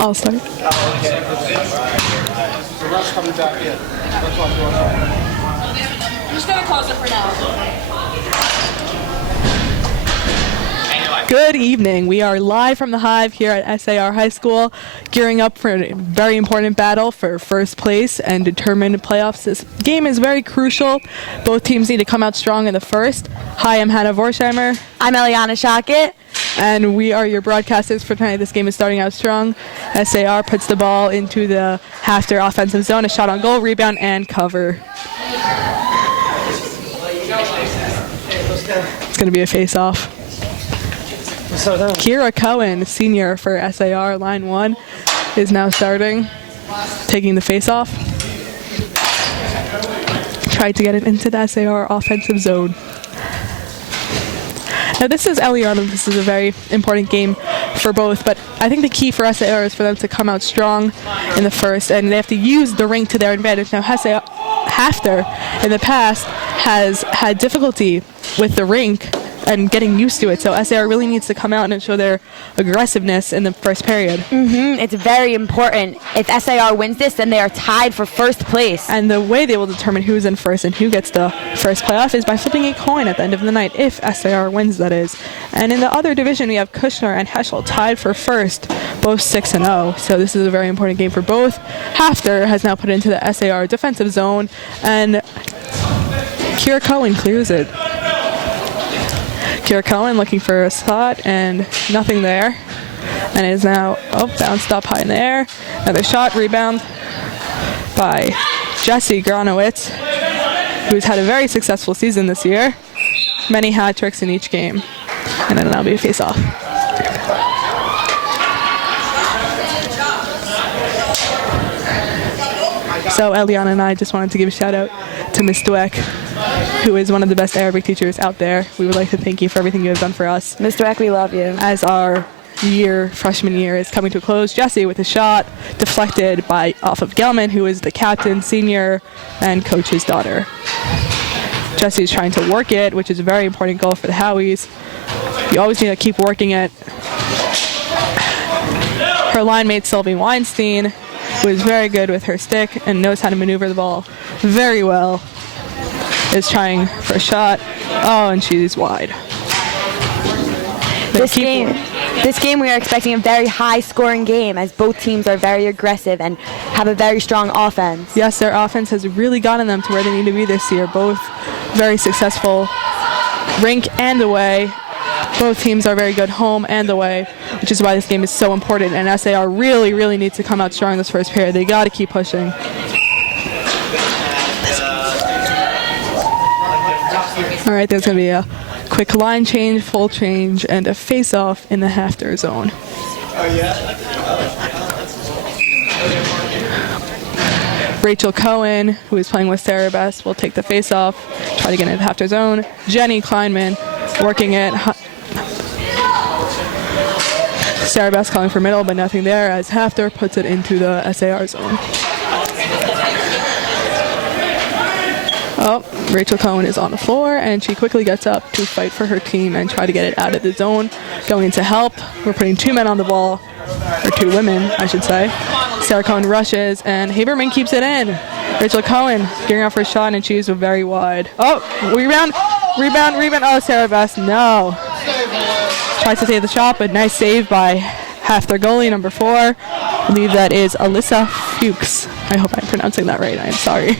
I'll start. I'm just going to close it for now. Good evening. We are live from the Hive here at SAR High School, gearing up for a very important battle for first place and determined playoffs. This game is very crucial. Both teams need to come out strong in the first. Hi, I'm Hannah Vorsheimer. I'm Eliana Shockett. And we are your broadcasters for tonight. This game is starting out strong. SAR puts the ball into the HAFTR offensive zone, a shot on goal, rebound, and cover. It's going to be a face-off. Kira Cohen, senior for SAR, line 1, is now starting, taking the face-off. Tried to get it into the SAR offensive zone. Now this is Eliana. This is a very important game for both, but I think the key for SAR is for them to come out strong in the first, and they have to use the rink to their advantage. Now HAFTR in the past has had difficulty with the rink and getting used to it, so SAR really needs to come out and show their aggressiveness in the first period. It's very important. If SAR wins this, then they are tied for first place. And the way they will determine who's in first and who gets the first playoff is by flipping a coin at the end of the night, if SAR wins, that is. And in the other division, we have Kushner and Heschel tied for first, both 6-0, so this is a very important game for both. HAFTR has now put into the SAR defensive zone, and Kira Cohen clears it. Kira Cohen looking for a spot, and nothing there. And it is now, bounced up high in the air. Another shot, rebound by Jesse Gronowitz, who's had a very successful season this year. Many hat tricks in each game. And then that'll be a face-off. So Eliana and I just wanted to give a shout out to Ms. Dweck, who is one of the best Arabic teachers out there. We would like to thank you for everything you have done for us. Ms. Dweck, we love you. As our freshman year is coming to a close, Jesse with a shot deflected off of Gelman, who is the captain, senior, and coach's daughter. Jesse is trying to work it, which is a very important goal for the Howies. You always need to keep working it. Her line mate, Sylvie Weinstein, who is very good with her stick and knows how to maneuver the ball very well, is trying for a shot. And she's wide. This game we are expecting a very high-scoring game, as both teams are very aggressive and have a very strong offense. Yes, their offense has really gotten them to where they need to be this year. Both very successful, rink and away. Both teams are very good home and away, which is why this game is so important. And SAR really, really needs to come out strong this first period. They got to keep pushing. All right, there's going to be a quick line change, full change, and a face-off in the HAFTR zone. Rachel Cohen, who is playing with Sarah Best, will take the face-off, try to get into the HAFTR zone. Jenny Kleinman working it. Sarah Best calling for middle, but nothing there, as HAFTR puts it into the SAR zone. Rachel Cohen is on the floor, and she quickly gets up to fight for her team and try to get it out of the zone. Going to help. We're putting 2 men on the ball, or 2 women, I should say. Sarah Cohen rushes, and Haberman keeps it in. Rachel Cohen gearing out for a shot, and she's very wide. Rebound. Sarah Best, no. Tries to save the shot, but nice save by HAFTR goalie, number 4. I believe that is Alyssa Fuchs. I hope I'm pronouncing that right. I am sorry.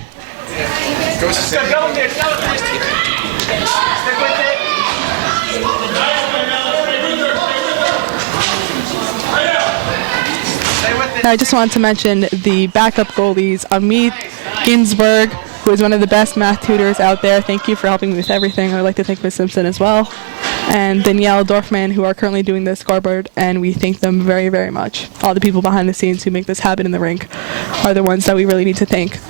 Now, I just wanted to mention the backup goalies, Amit Ginsberg, who is one of the best math tutors out there. Thank you for helping me with everything. I'd like to thank Ms. Simpson as well. And Danielle Dorfman, who are currently doing the scoreboard, and we thank them very, very much. All the people behind the scenes who make this happen in the rink are the ones that we really need to thank.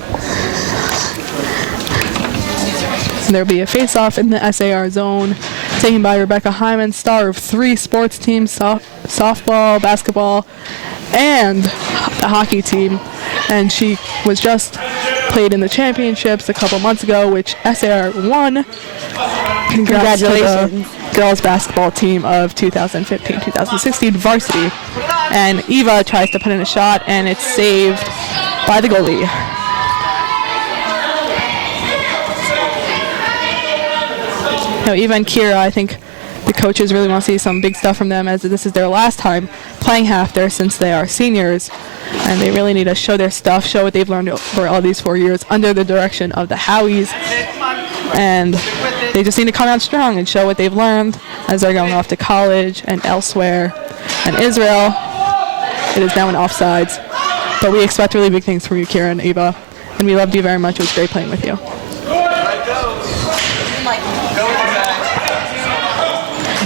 And there'll be a face-off in the SAR zone, taken by Rebecca Hyman, star of 3 sports teams, softball, basketball, and the hockey team. And she was just played in the championships a couple months ago, which SAR won. Congratulations. To the girls basketball team of 2015-2016 varsity. And Eva tries to put in a shot, and it's saved by the goalie. Now, Eva and Kira, I think the coaches really want to see some big stuff from them, as this is their last time playing HAFTR since they are seniors. And they really need to show their stuff, show what they've learned over all these 4 years under the direction of the Howies. And they just need to come out strong and show what they've learned as they're going off to college and elsewhere. And Israel, it is now in offsides. But we expect really big things from you, Kira and Eva. And we loved you very much. It was great playing with you.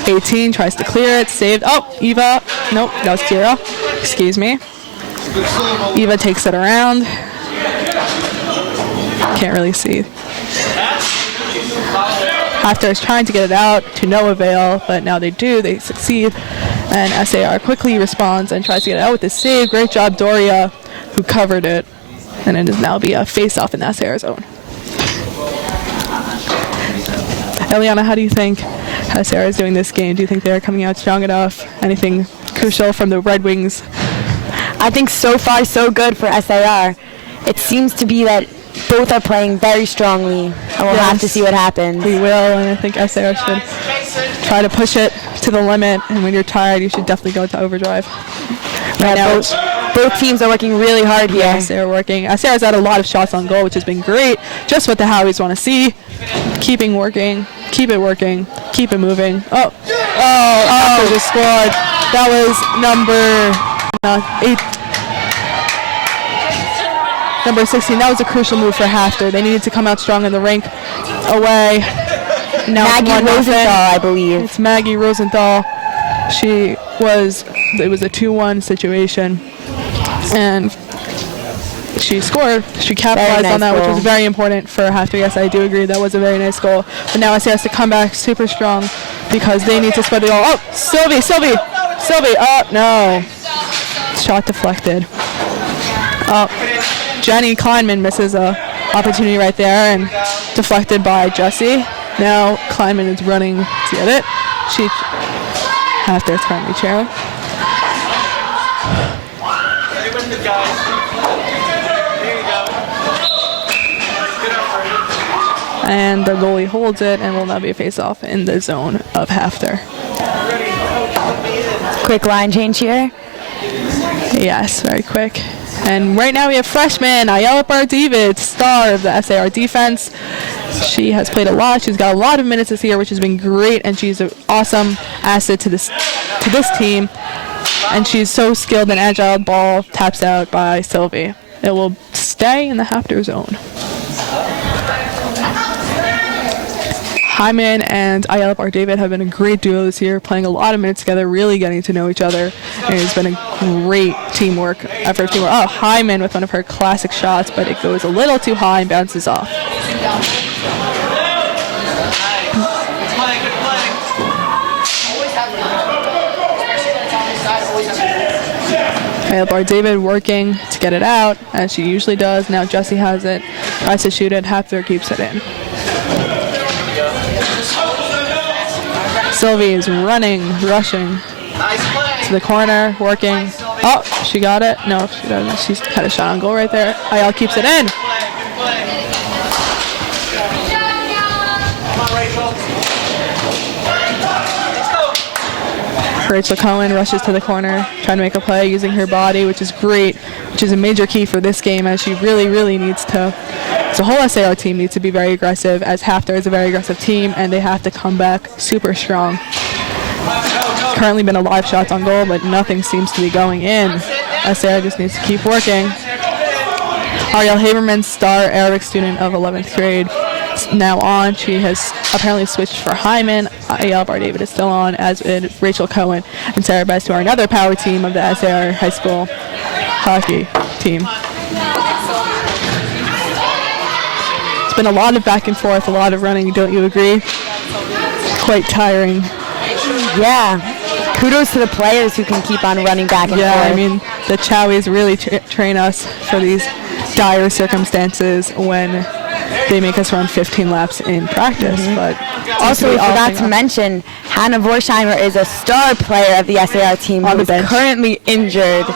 18 tries to clear it, saved. Oh, Eva. Nope, that was Kira. Excuse me. Eva takes it around. Can't really see. HAFTR is trying to get it out to no avail, but now they do. They succeed. And SAR quickly responds and tries to get it out with the save. Great job, Doria, who covered it. And it is now be a face-off in the SAR zone. Eliana, how do you think SAR is doing this game? Do you think they're coming out strong enough? Anything crucial from the Red Wings? I think so far so good for SAR. It seems to be that both are playing very strongly, and we'll have to see what happens. We will, and I think SAR should try to push it to the limit, and when you're tired, you should definitely go to overdrive. Right now, both teams are working really hard here. Yes, they're working. SAR's had a lot of shots on goal, which has been great. Just what the Howies want to see. Keeping working, keep it working, keep it moving. HAFTR just scored. That was number 16. That was a crucial move for HAFTR. They needed to come out strong in the rink. Away. Now Maggie Rosenthal, I believe. It's Maggie Rosenthal. It was a 2-1 situation. And she scored. She capitalized on that, which was very important for HAFTR. Yes, I do agree. That was a very nice goal. But now SAR has to come back super strong because they need to spread the goal. Oh, Sylvie. Oh, no. Shot deflected. Oh, Jenny Kleinman misses a opportunity right there and deflected by Jessie. Now Kleinman is running to get it. HAFTR is currently chairing. And the goalie holds it and will now be a face-off in the zone of HAFTR. Quick line change here. Yes, very quick. And right now we have freshman Ayala Bar-David, star of the SAR defense. She has played a lot. She's got a lot of minutes this year, which has been great, and she's an awesome asset to this team. And she's so skilled and agile. Ball taps out by Sylvie. It will stay in the HAFTR zone. Hyman and Ayala Bar-David have been a great duo this year, playing a lot of minutes together, really getting to know each other. And it's been a great teamwork effort. Oh, Hyman with one of her classic shots, but it goes a little too high and bounces off. Ayala Bar-David working to get it out, as she usually does. Now Jessie has it, tries to shoot it. HAFTR keeps it in. Sylvie is rushing to the corner, working. Oh, she got it. No, she doesn't. She's had a shot on goal right there. Ayala keeps it in. Rachel Cohen rushes to the corner, trying to make a play using her body, which is great, which is a major key for this game, as she really, really needs to. The whole SAR team needs to be very aggressive, as HAFTR is a very aggressive team, and they have to come back super strong. Currently been a lot of shots on goal, but nothing seems to be going in. SAR just needs to keep working. Ariel Haberman, star Arabic student of 11th grade, is now on. She has apparently switched for Hyman. Ayala Bar-David is still on, as is Rachel Cohen and Sarah Best, who are another power team of the SAR high school hockey team. It's been a lot of back and forth, a lot of running, don't you agree? Quite tiring. Yeah. Kudos to the players who can keep on running back and forth. Yeah, I mean, the Chowies really train us for these dire circumstances when they make us run 15 laps in practice. But Also, we forgot to mention, Hannah Vorsheimer is a star player of the SAR team who is currently injured.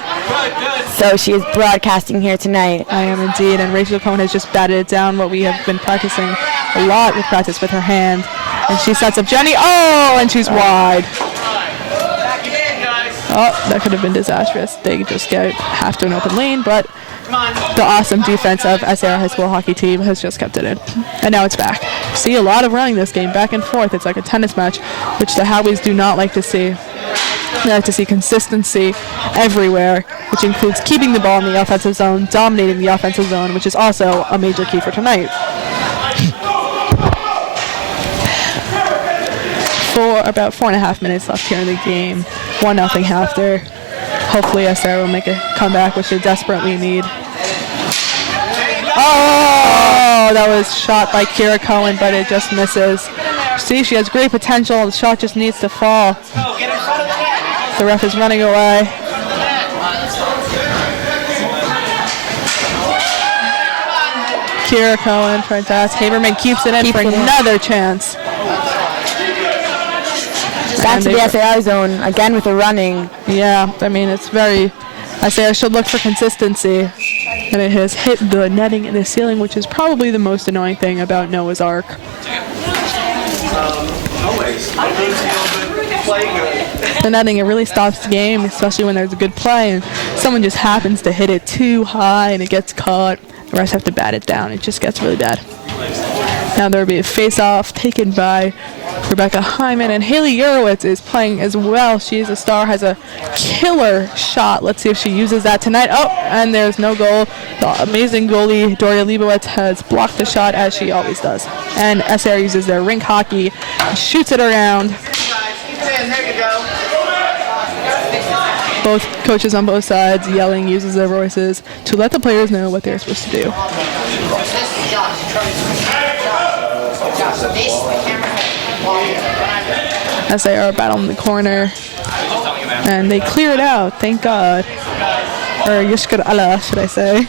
So she is broadcasting here tonight. I am indeed, and Rachel Cohen has just batted it down, what we have been practicing a lot with practice with her hand. And she sets up Jenny. Oh, and she's wide. Oh, that could have been disastrous. They just have to an open lane, but the awesome defense of SAR High School hockey team has just kept it in. And now it's back. See a lot of running this game, back and forth. It's like a tennis match, which the Howies do not like to see. They like to see consistency everywhere, which includes keeping the ball in the offensive zone, dominating the offensive zone, which is also a major key for tonight. For about 4.5 minutes left here in the game. 1-0 HAFTR. Hopefully SAR will make a comeback, which they desperately need. Oh, that was shot by Kira Cohen, but it just misses. See, she has great potential. The shot just needs to fall. The ref is running away. Kira Cohen trying to ask. Haberman keeps it in for another chance. Back to the SAR zone, again with the running. Yeah, I mean, it's very... SAR should look for consistency. And it has hit the netting and the ceiling, which is probably the most annoying thing about Noah's Ark. The netting, it really stops the game, especially when there's a good play and someone just happens to hit it too high and it gets caught. The rest have to bat it down. It just gets really bad. Now there will be a face-off taken by Rebecca Hyman, and Haley Urowitz is playing as well. She's a star, has a killer shot. Let's see if she uses that tonight. Oh, and there's no goal. The amazing goalie, Doria Leibowitz, has blocked the shot, as she always does. And SAR uses their rink hockey, shoots it around. Both coaches on both sides yelling, uses their voices to let the players know what they're supposed to do. SAR battle in the corner, and they clear it out, thank God. Or Yishkar Allah, should I say.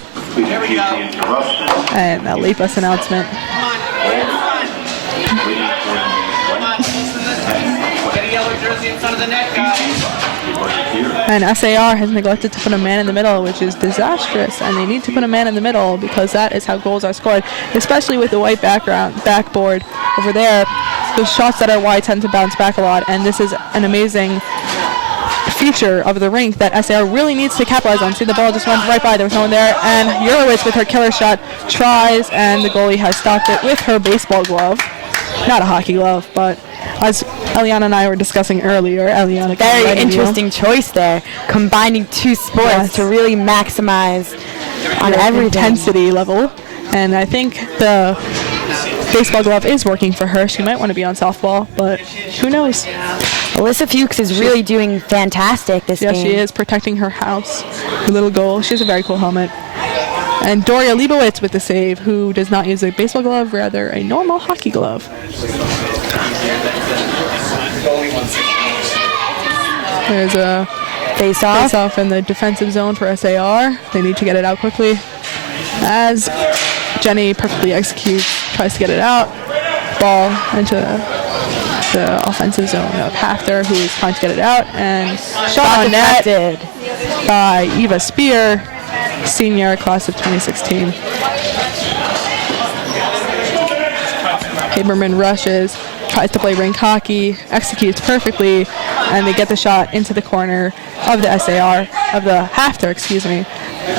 And a late bus announcement. And SAR has neglected to put a man in the middle, which is disastrous. And they need to put a man in the middle because that is how goals are scored, especially with the white backboard over there. The shots that are wide tend to bounce back a lot, and this is an amazing feature of the rink that SAR really needs to capitalize on. See, the ball just went right by. There was no one there. And Urowitz with her killer shot tries, and the goalie has stopped it with her baseball glove. Not a hockey glove, but as Eliana and I were discussing earlier, Eliana, very interesting choice there, combining two sports to really maximize on every intensity level. And I think the baseball glove is working for her. She might want to be on softball, but who knows? Alyssa Fuchs is really doing fantastic this game. Yeah, she is protecting her house. Her little goal. She has a very cool helmet. And Doria Leibowitz with the save, who does not use a baseball glove, rather a normal hockey glove. There's a face-off in the defensive zone for SAR. They need to get it out quickly. As Jenny perfectly executes, tries to get it out. Ball into the offensive zone of HAFTR, who is trying to get it out. And shot on net by Eva Spear, senior class of 2016. Haberman rushes, tries to play rink hockey, executes perfectly, and they get the shot into the corner of the SAR, of the HAFTR, excuse me,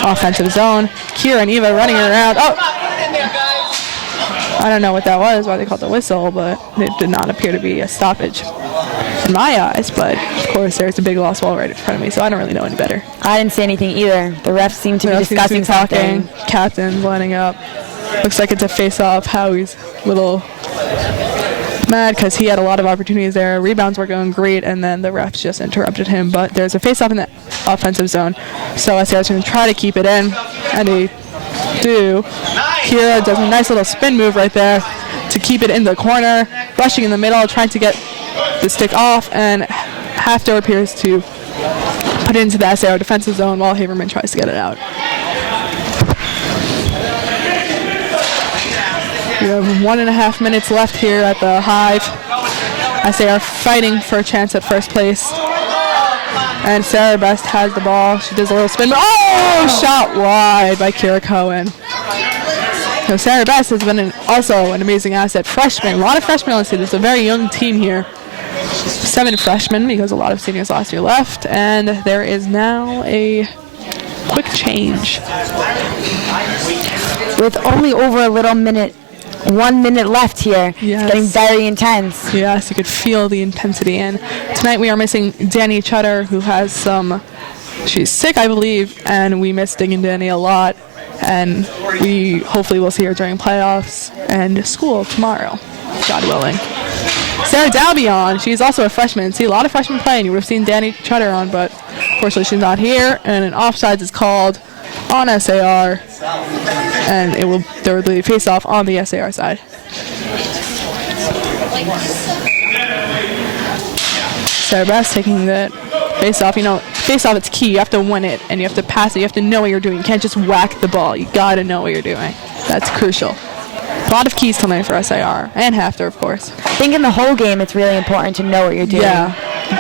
offensive zone. Kira and Eva running around. Oh! I don't know what that was, why they called the whistle, but it did not appear to be a stoppage in my eyes. But, of course, there's a big lost wall right in front of me, so I don't really know any better. I didn't see anything either. The refs seem to be discussing something. Captains lining up. Looks like it's a face-off. Howie's a little mad because he had a lot of opportunities there. Rebounds were going great, and then the refs just interrupted him. But there's a face-off in the offensive zone, so SAR's going to try to keep it in, and they do. Kira does a nice little spin move right there to keep it in the corner, rushing in the middle, trying to get the stick off, and HAFTR appears to put it into the SAR defensive zone while Haberman tries to get it out. We have 1.5 minutes left here at the Hive as they are fighting for a chance at first place. And Sarah Best has the ball. She does a little spin. Oh, shot wide by Kira Cohen. So Sarah Best has been also an amazing asset. Freshman, a lot of freshmen on the team. It's a very young team here. 7 freshmen because a lot of seniors last year left. And there is now a quick change. With only over a little minute, 1 minute left here. Yes. It's getting very intense. Yes, you could feel the intensity. And tonight we are missing Danny Chutter, who has she's sick, I believe, and we miss Ding and Danny a lot. And we hopefully will see her during playoffs and school tomorrow, God willing. Sarah Dalbion, she's also a freshman. See, a lot of freshmen playing. You would have seen Danny Chutter on, but unfortunately she's not here. And an offsides is called on SAR, and there will be face-off on the SAR side. Sarah Best taking that face-off. Face-off, it's key. You have to win it, and you have to pass it. You have to know what you're doing. You can't just whack the ball. You got to know what you're doing. That's crucial. A lot of keys tonight for SAR and HAFTR, of course. I think in the whole game it's really important to know what you're doing. Yeah.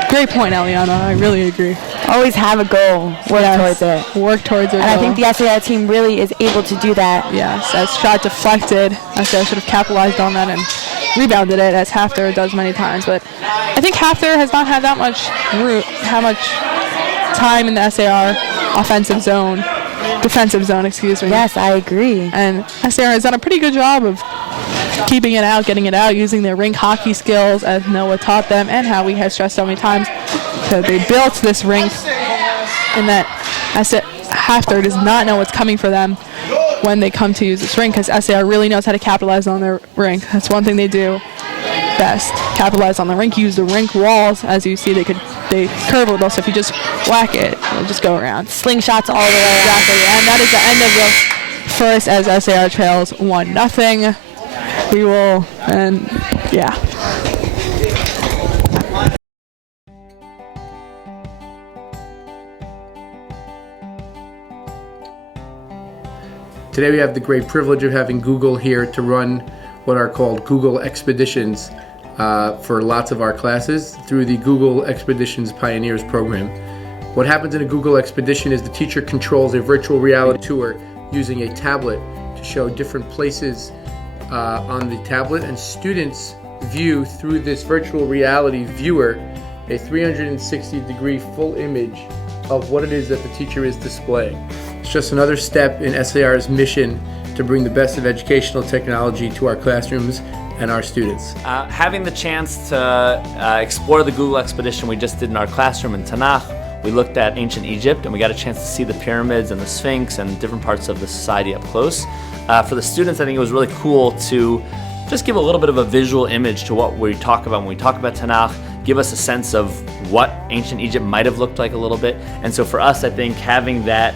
Great point, Eliana. I really agree. Always have a goal. Work towards it. Work towards it. And I think the SAR team really is able to do that. Yes, as shot deflected, SAR should have capitalized on that and rebounded it, as HAFTR does many times. But I think HAFTR has not had that much time in the SAR defensive zone, excuse me. Yes, I agree. And SAR has done a pretty good job of keeping it out, getting it out, using their rink hockey skills as Noah taught them, and how we have stressed so many times. So they built this rink, and that HAFTR does not know what's coming for them when they come to use this rink, because SAR really knows how to capitalize on their rink. That's one thing they do best. Capitalize on the rink, use the rink walls. As you see, they curve a little, so if you just whack it, it'll just go around. Slingshots all the way around. Exactly, and that is the end of the first as SAR trails 1-0. We will, and yeah. Today we have the great privilege of having Google here to run what are called Google Expeditions for lots of our classes through the Google Expeditions Pioneers program. What happens in a Google Expedition is the teacher controls a virtual reality tour using a tablet to show different places on the tablet, and students view through this virtual reality viewer a 360-degree full image of what it is that the teacher is displaying. It's just another step in SAR's mission to bring the best of educational technology to our classrooms and our students. Having the chance to explore the Google Expedition we just did in our classroom in Tanakh, we looked at ancient Egypt and we got a chance to see the pyramids and the Sphinx and different parts of the society up close. For the students, I think it was really cool to just give a little bit of a visual image to what we talk about when we talk about Tanakh, give us a sense of what ancient Egypt might have looked like a little bit. And so for us, I think having that,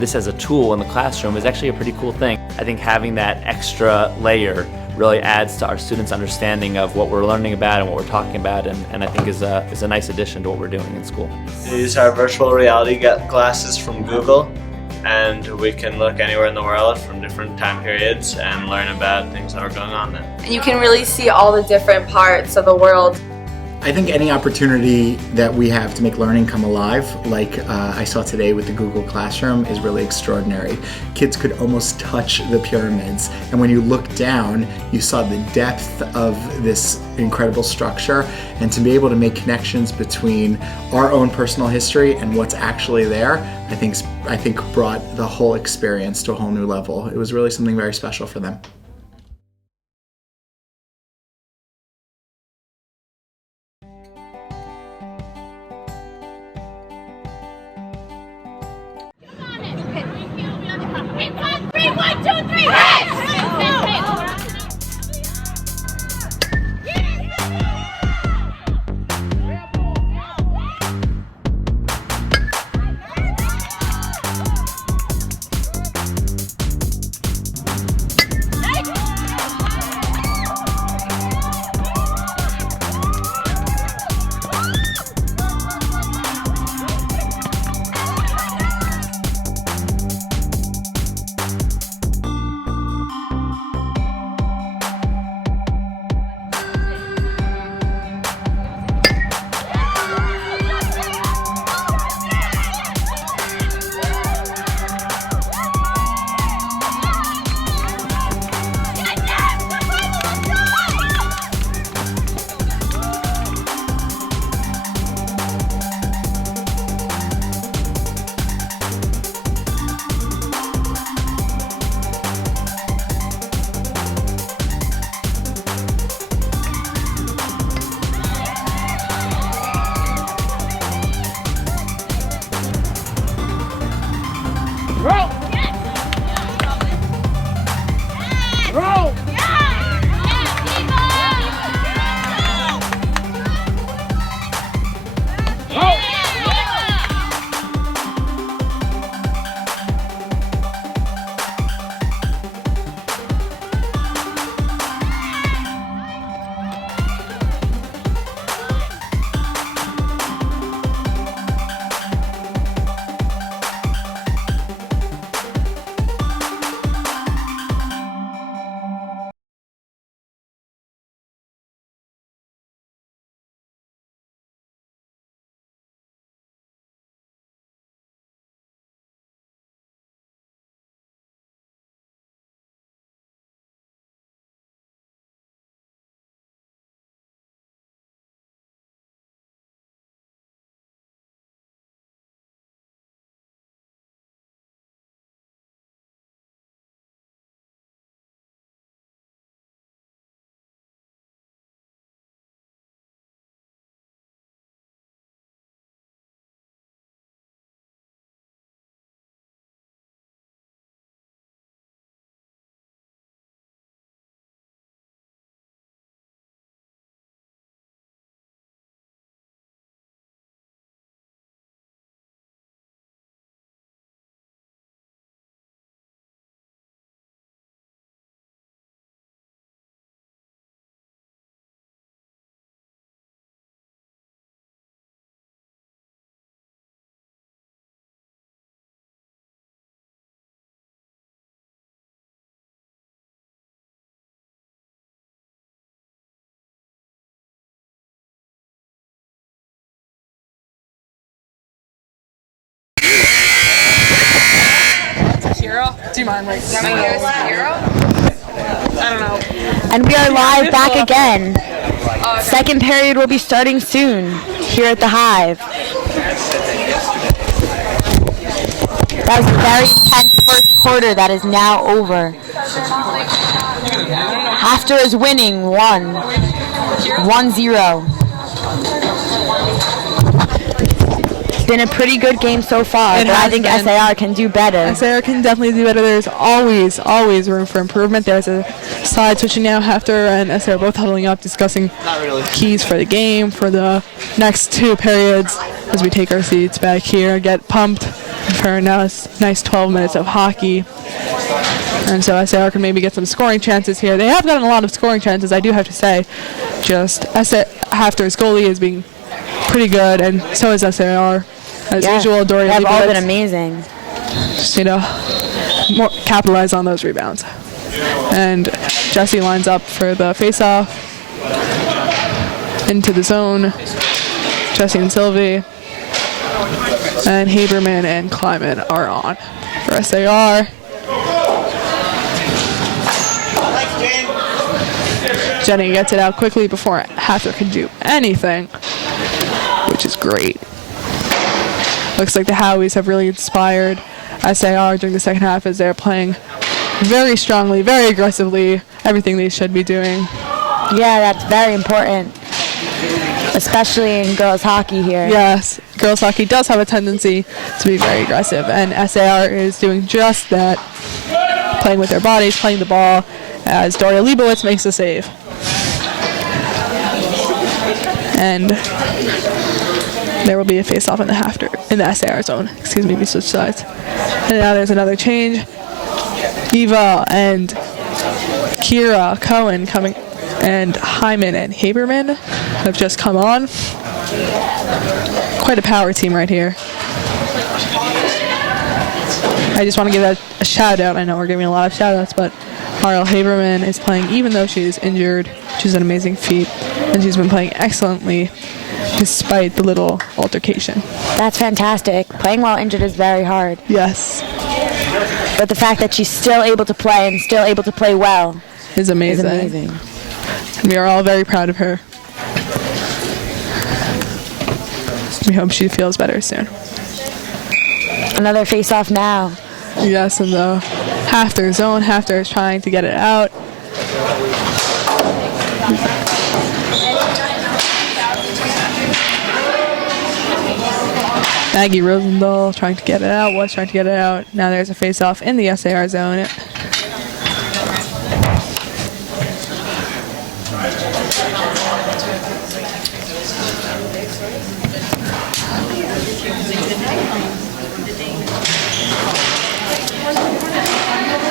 this as a tool in the classroom is actually a pretty cool thing. I think having that extra layer really adds to our students' understanding of what we're learning about and what we're talking about, and I think is a nice addition to what we're doing in school. These are virtual reality glasses from Google, and we can look anywhere in the world from different time periods and learn about things that are going on there. And you can really see all the different parts of the world. I think any opportunity that we have to make learning come alive, like I saw today with the Google Classroom, is really extraordinary. Kids could almost touch the pyramids, and when you look down, you saw the depth of this incredible structure, and to be able to make connections between our own personal history and what's actually there, I think brought the whole experience to a whole new level. It was really something very special for them. Do you mind, like, I don't know. And we are live back again. Second period will be starting soon here at the Hive. That was a very intense first quarter that is now over. HAFTR is winning 1-0. It's been a pretty good game so far, but I think SAR can do better. SAR can definitely do better. There's always room for improvement. There's a side switching now. HAFTR and SAR both huddling up, discussing keys for the game for the next 2 periods as we take our seats back here, get pumped for a nice 12 minutes of hockey. And so SAR can maybe get some scoring chances here. They have gotten a lot of scoring chances, I do have to say. Just HAFTR's goalie is being pretty good, and so is SAR. As usual, Doria They have all Leibowitz, been amazing. just, capitalize on those rebounds. And Jesse lines up for the face-off. Into the zone. Jesse and Sylvie. And Haberman and Kleiman are on for SAR. Jenny gets it out quickly before HAFTR can do anything, which is great. Looks like the Howies have really inspired SAR during the second half as they're playing very strongly, very aggressively, everything they should be doing. Yeah, that's very important, especially in girls hockey here. Yes, girls hockey does have a tendency to be very aggressive, and SAR is doing just that, playing with their bodies, playing the ball, as Doria Leibowitz makes a save. And there will be a face-off in the SAR zone. Excuse me, we switched sides. And now there's another change. Eva and Kira Cohen coming, and Hyman and Haberman have just come on. Quite a power team right here. I just want to give a shout out. I know we're giving a lot of shout outs, but Ariel Haberman is playing even though she's injured. She's an amazing feat, and she's been playing excellently despite the little altercation. That's fantastic. Playing while injured is very hard. Yes. But the fact that she's still able to play and still able to play well is amazing. And we are all very proud of her. We hope she feels better soon. Another face-off now. Yes, in the HAFTR zone. HAFTR is trying to get it out. Maggie Rosendahl trying to get it out, Now there's a face-off in the SAR zone.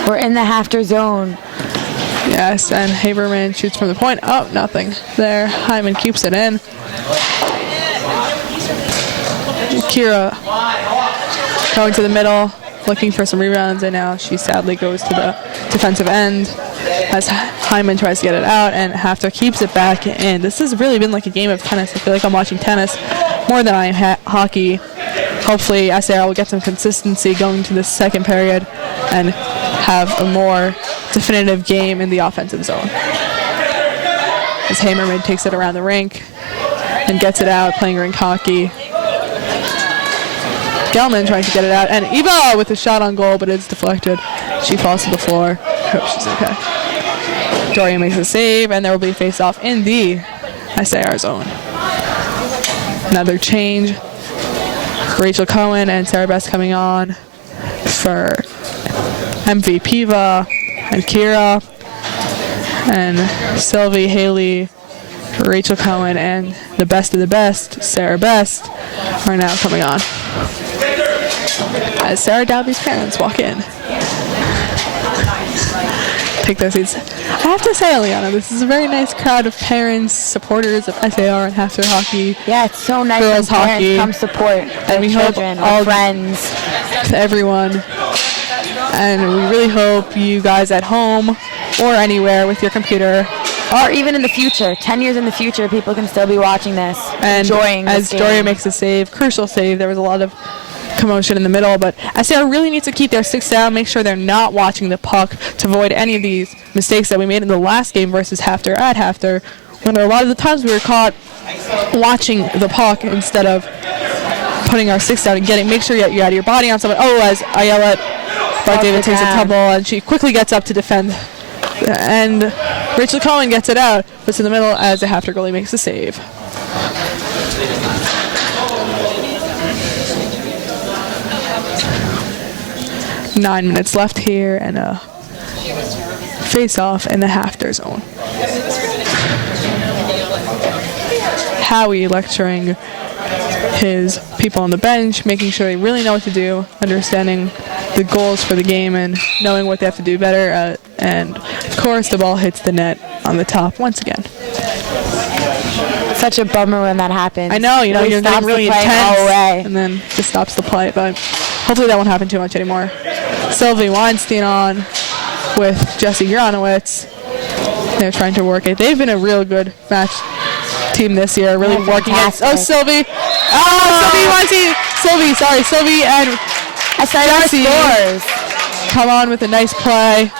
We're in the HAFTR zone. Yes, and Haberman shoots from the point. Oh, nothing there. Hyman keeps it in. Kira going to the middle, looking for some rebounds, and now she sadly goes to the defensive end as Hyman tries to get it out, and HAFTR keeps it back in. This has really been like a game of tennis. I feel like I'm watching tennis more than I am hockey. Hopefully SAR will get some consistency going to the second period and have a more definitive game in the offensive zone. As Haberman takes it around the rink and gets it out, playing rink hockey. Gelman trying to get it out, and Eva with a shot on goal, but it's deflected. She falls to the floor. I hope she's okay. Doria makes a save, and there will be a face-off in the SAR zone. Another change. Rachel Cohen and Sarah Best coming on for MV Piva and Kira, and Sylvie, Haley, Rachel Cohen, and the best of the best, Sarah Best, are now coming on as Sarah Dalby's parents walk in. Take their seats. I have to say, Eliana, this is a very nice crowd of parents, supporters of SAR and HAFTR hockey. Yeah, it's so nice girls when hockey. parents come support their children, all friends, to everyone. And we really hope you guys at home or anywhere with your computer, or even in the future, 10 years in the future, people can still be watching this, and enjoying this as game. Doria makes a save, crucial save. There was a lot of commotion in the middle, but SAR really needs to keep their sticks down, make sure they're not watching the puck to avoid any of these mistakes that we made in the last game versus HAFTR at HAFTR, when a lot of the times we were caught watching the puck instead of putting our sticks down and make sure you had your body on someone. Oh, as Ayala Bart David takes a tumble, and she quickly gets up to defend, and Rachel Cohen gets it out, puts it in the middle as the HAFTR goalie makes the save. Nine minutes left here, and a face-off in the HAFTR zone. Howie lecturing his people on the bench, making sure they really know what to do, understanding the goals for the game and knowing what they have to do better. And of course, the ball hits the net on the top once again. Such a bummer when that happens. I know, you're getting really intense, all the way. and then just stops the play. But hopefully that won't happen too much anymore. Sylvie Weinstein on with Jesse Gronowitz. They're trying to work it. They've been a real good match team this year, really working it. Oh, Sylvie. Sylvie Weinstein. Sylvie and Jesse come on with a nice play.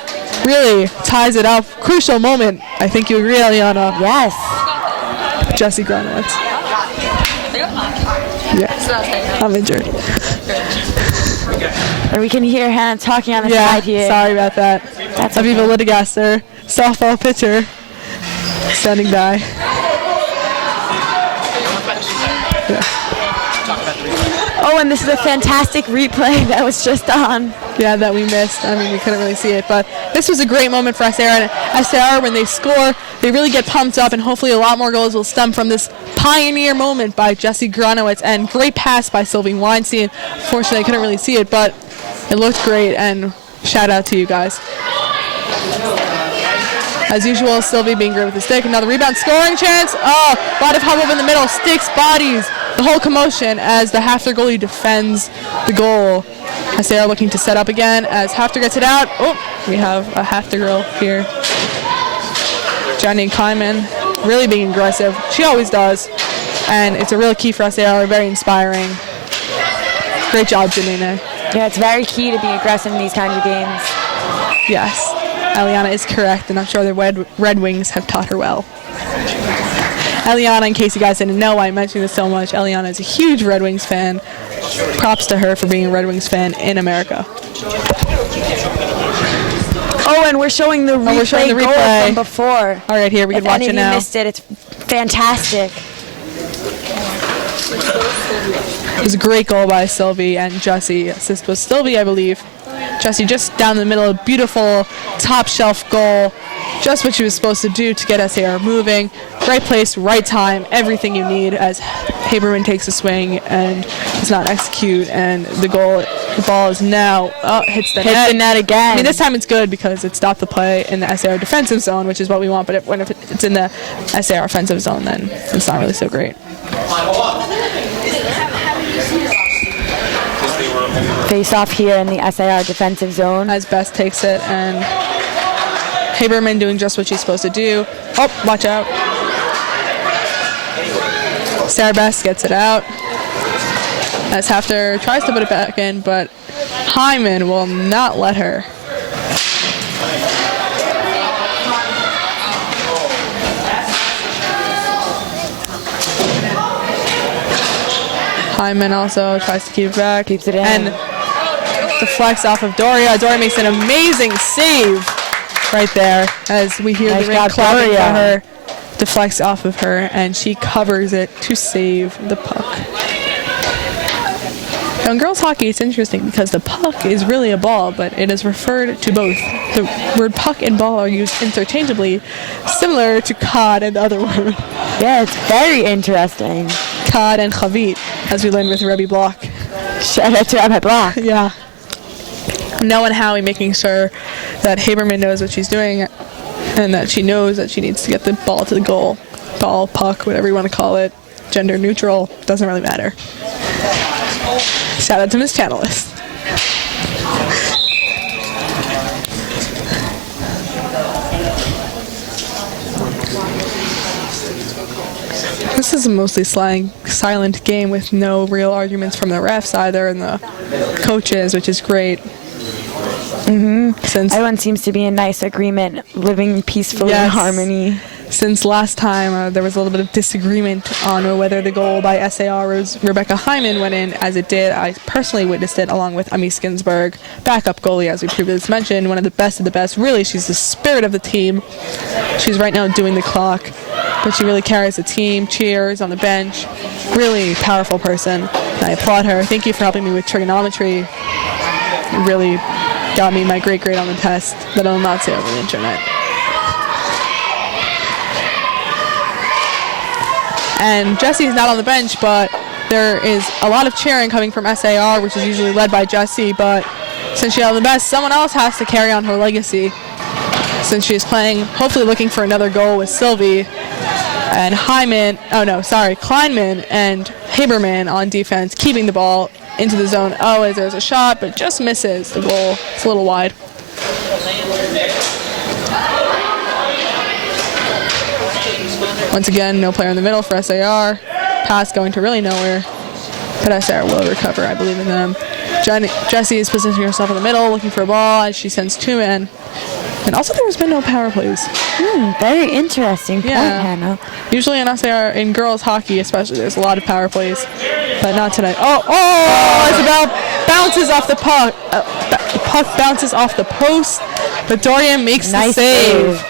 Really ties it up. Crucial moment. I think you agree, Eliana. Yes. Jesse Gronowitz. Yeah, I'm injured. And we can hear Hannah talking on the side here. Sorry about that. That's Aviva Lidegaster, softball pitcher, standing by. Yeah. Oh, and this is a fantastic replay that was just on. Yeah, that we missed. I mean, we couldn't really see it, but this was a great moment for SAR. And SAR, when they score, they really get pumped up, and hopefully a lot more goals will stem from this pioneer moment by Jesse Gronowitz, and great pass by Sylvie Weinstein. Unfortunately, I couldn't really see it, but it looked great, and shout out to you guys. As usual, Sylvie being great with the stick. Another rebound, scoring chance. Oh, a lot of hubbub in the middle. Sticks, bodies, the whole commotion as the HAFTR goalie defends the goal. As they are looking to set up again, as HAFTR gets it out. Oh, we have a HAFTR girl here. Jenny Kyman, really being aggressive. She always does. And it's a real key for us. They are very inspiring. Great job, Janine. Yeah, it's very key to be aggressive in these kinds of games. Yes, Eliana is correct, and I'm sure the Red Wings have taught her well. Eliana, in case you guys didn't know why I mentioned this so much, Eliana is a huge Red Wings fan. Props to her for being a Red Wings fan in America. Oh, and we're showing the replay, goal from before. All right, here, we can watch it now. If any of you missed it, it's fantastic. It was a great goal by Sylvie, and Jesse. Assist was Sylvie, I believe. Jesse just down the middle, a beautiful top shelf goal. Just what she was supposed to do to get SAR moving. Right place, right time, everything you need as Haberman takes a swing and does not execute, and the ball is now, hits the net. Hits the net again. I mean, this time it's good because it stopped the play in the SAR defensive zone, which is what we want, but if it's in the SAR offensive zone, then it's not really so great. Face off here in the SAR defensive zone. As Best takes it, and Haberman doing just what she's supposed to do. Oh, watch out. Sarah Best gets it out. As HAFTR tries to put it back in, but Hyman will not let her. Hyman also tries to keep it back. Keeps it in. And deflects off of Doria. Doria makes an amazing save right there as we hear the ring clapping for her. Deflects off of her, and she covers it to save the puck. Now in girls hockey, it's interesting because the puck is really a ball, but it is referred to both. The word puck and ball are used interchangeably, similar to cod and other words. Yeah, it's very interesting. Cod and chavit, as we learned with Rebbe Block. Shout out to Rebbe Block. Yeah. Noah and Howie making sure that Haberman knows what she's doing and that she knows that she needs to get the ball to the goal. Ball, puck, whatever you want to call it. Gender neutral, doesn't really matter. Shout out to Miss Channelist. This is a mostly silent game with no real arguments from the refs either and the coaches, which is great. Since Everyone seems to be in nice agreement, living peacefully in harmony. Since last time, there was a little bit of disagreement on whether the goal by SAR's Rebecca Hyman went in, as it did. I personally witnessed it along with Amy Skinsberg, backup goalie, as we previously mentioned, one of the best. Really, she's the spirit of the team. She's right now doing the clock, but she really carries the team, cheers on the bench. Really powerful person, and I applaud her. Thank you for helping me with trigonometry. You really got me my great grade on the test that I'll not say over the internet. And Jesse's not on the bench, but there is a lot of cheering coming from SAR, which is usually led by Jesse, but since she's on the bench, someone else has to carry on her legacy. Since she is playing, hopefully looking for another goal with Sylvie and Kleinman and Haberman on defense, keeping the ball into the zone. Oh, as there's a shot, but just misses the goal. It's a little wide. Once again, no player in the middle for SAR. Pass going to really nowhere. But SAR will recover, I believe in them. Jessie is positioning herself in the middle, looking for a ball as she sends two men. And also there has been no power plays. Very interesting point, Hannah. Usually in SAR, in girls hockey especially, there's a lot of power plays. But not tonight. Isabel bounces off the puck. The puck bounces off the post, but Dorian makes the save.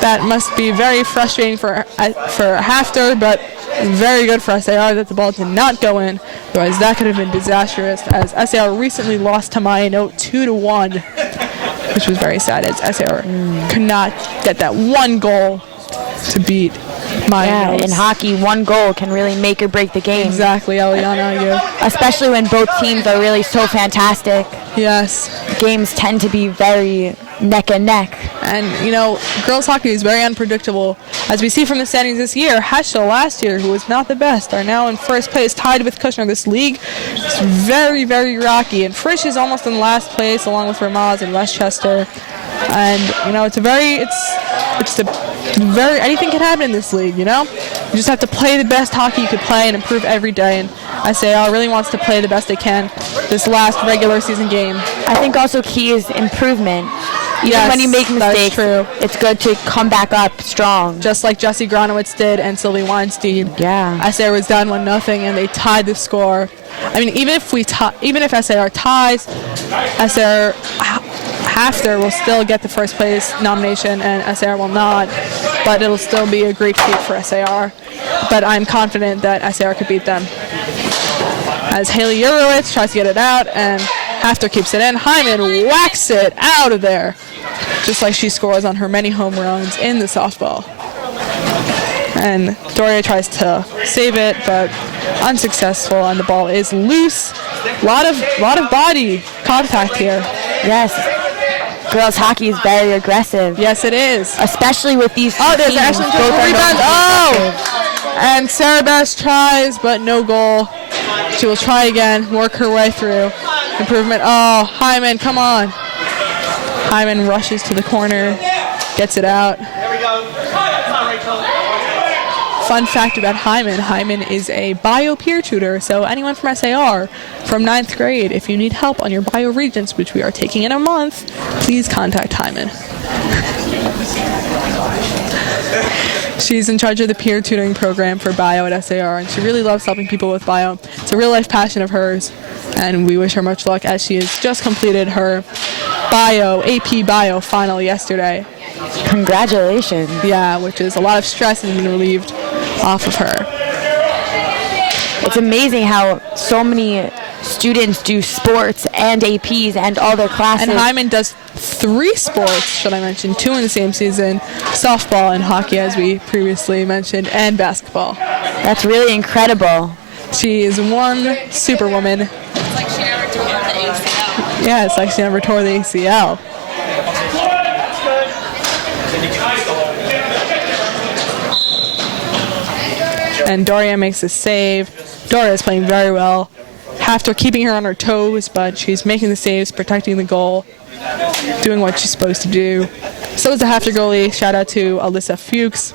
That must be very frustrating for HAFTR, but very good for SAR that the ball did not go in. Otherwise, that could have been disastrous, as SAR recently lost to Mayanot 2-1, which was very sad, as SAR could not get that one goal to beat Mayanot. Yeah, in hockey, one goal can really make or break the game. Exactly, Eliana. Especially when both teams are really so fantastic. Yes. Games tend to be very neck and neck. And, girls hockey is very unpredictable. As we see from the standings this year, HAFTR last year, who was not the best, are now in first place, tied with Kushner. This league is very, very rocky. And Frisch is almost in last place, along with Ramaz and Westchester. And, anything can happen in this league, You just have to play the best hockey you could play and improve every day. And SAR really wants to play the best they can this last regular season game. I think also key is improvement. Even when you make mistakes, it's good to come back up strong. Just like Jesse Gronowitz did and Sylvie Weinstein. Yeah. SAR was down 1-0 and they tied the score. I mean, even if SAR ties, HAFTR will still get the first place nomination and SAR will not. But it'll still be a great feat for SAR. But I'm confident that SAR could beat them. As Haley Urowitz tries to get it out and HAFTR keeps it in. Hyman whacks it out of there, just like she scores on her many home runs in the softball. And Doria tries to save it, but unsuccessful, and the ball is loose. Lot of body contact here. Yes. Girls hockey is very aggressive. Yes, it is. Especially with these there's an excellent rebound. And Sarah Bass tries, but no goal. She will try again, work her way through. Improvement. Hyman, come on. Hyman rushes to the corner, gets it out. Fun fact about Hyman is a bio peer tutor, so anyone from SAR from 9th grade, if you need help on your bio regents, which we are taking in a month, please contact Hyman. She's in charge of the peer tutoring program for bio at SAR, and she really loves helping people with bio. It's a real-life passion of hers, and we wish her much luck as she has just completed her AP bio final yesterday. Congratulations. Yeah, which is a lot of stress has been relieved off of her. It's amazing how so many students do sports and APs and all their classes. And Hyman does 3 sports, should I mention, 2 in the same season, softball and hockey, as we previously mentioned, and basketball. That's really incredible. She is one superwoman. It's like she never tore the ACL. Yeah, it's like she never tore the ACL. And Doria makes a save. Doria is playing very well. HAFTR keeping her on her toes, but she's making the saves, protecting the goal, doing what she's supposed to do. So is the HAFTR goalie. Shout out to Alyssa Fuchs,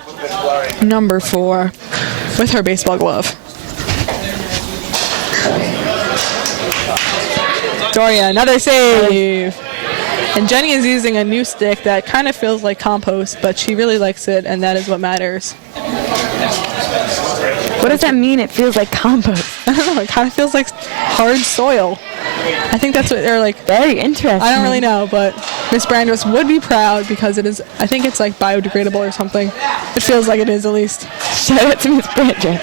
number 4, with her baseball glove. Doria, another save. And Jenny is using a new stick that kind of feels like compost, but she really likes it, and that is what matters. What does that mean? It feels like compost. I don't know. It kind of feels like hard soil. I think that's what they're like. Very interesting. I don't really know, but Miss Brandress would be proud because it is. I think it's like biodegradable or something. It feels like it is, at least. Shout out to Miss Brandress.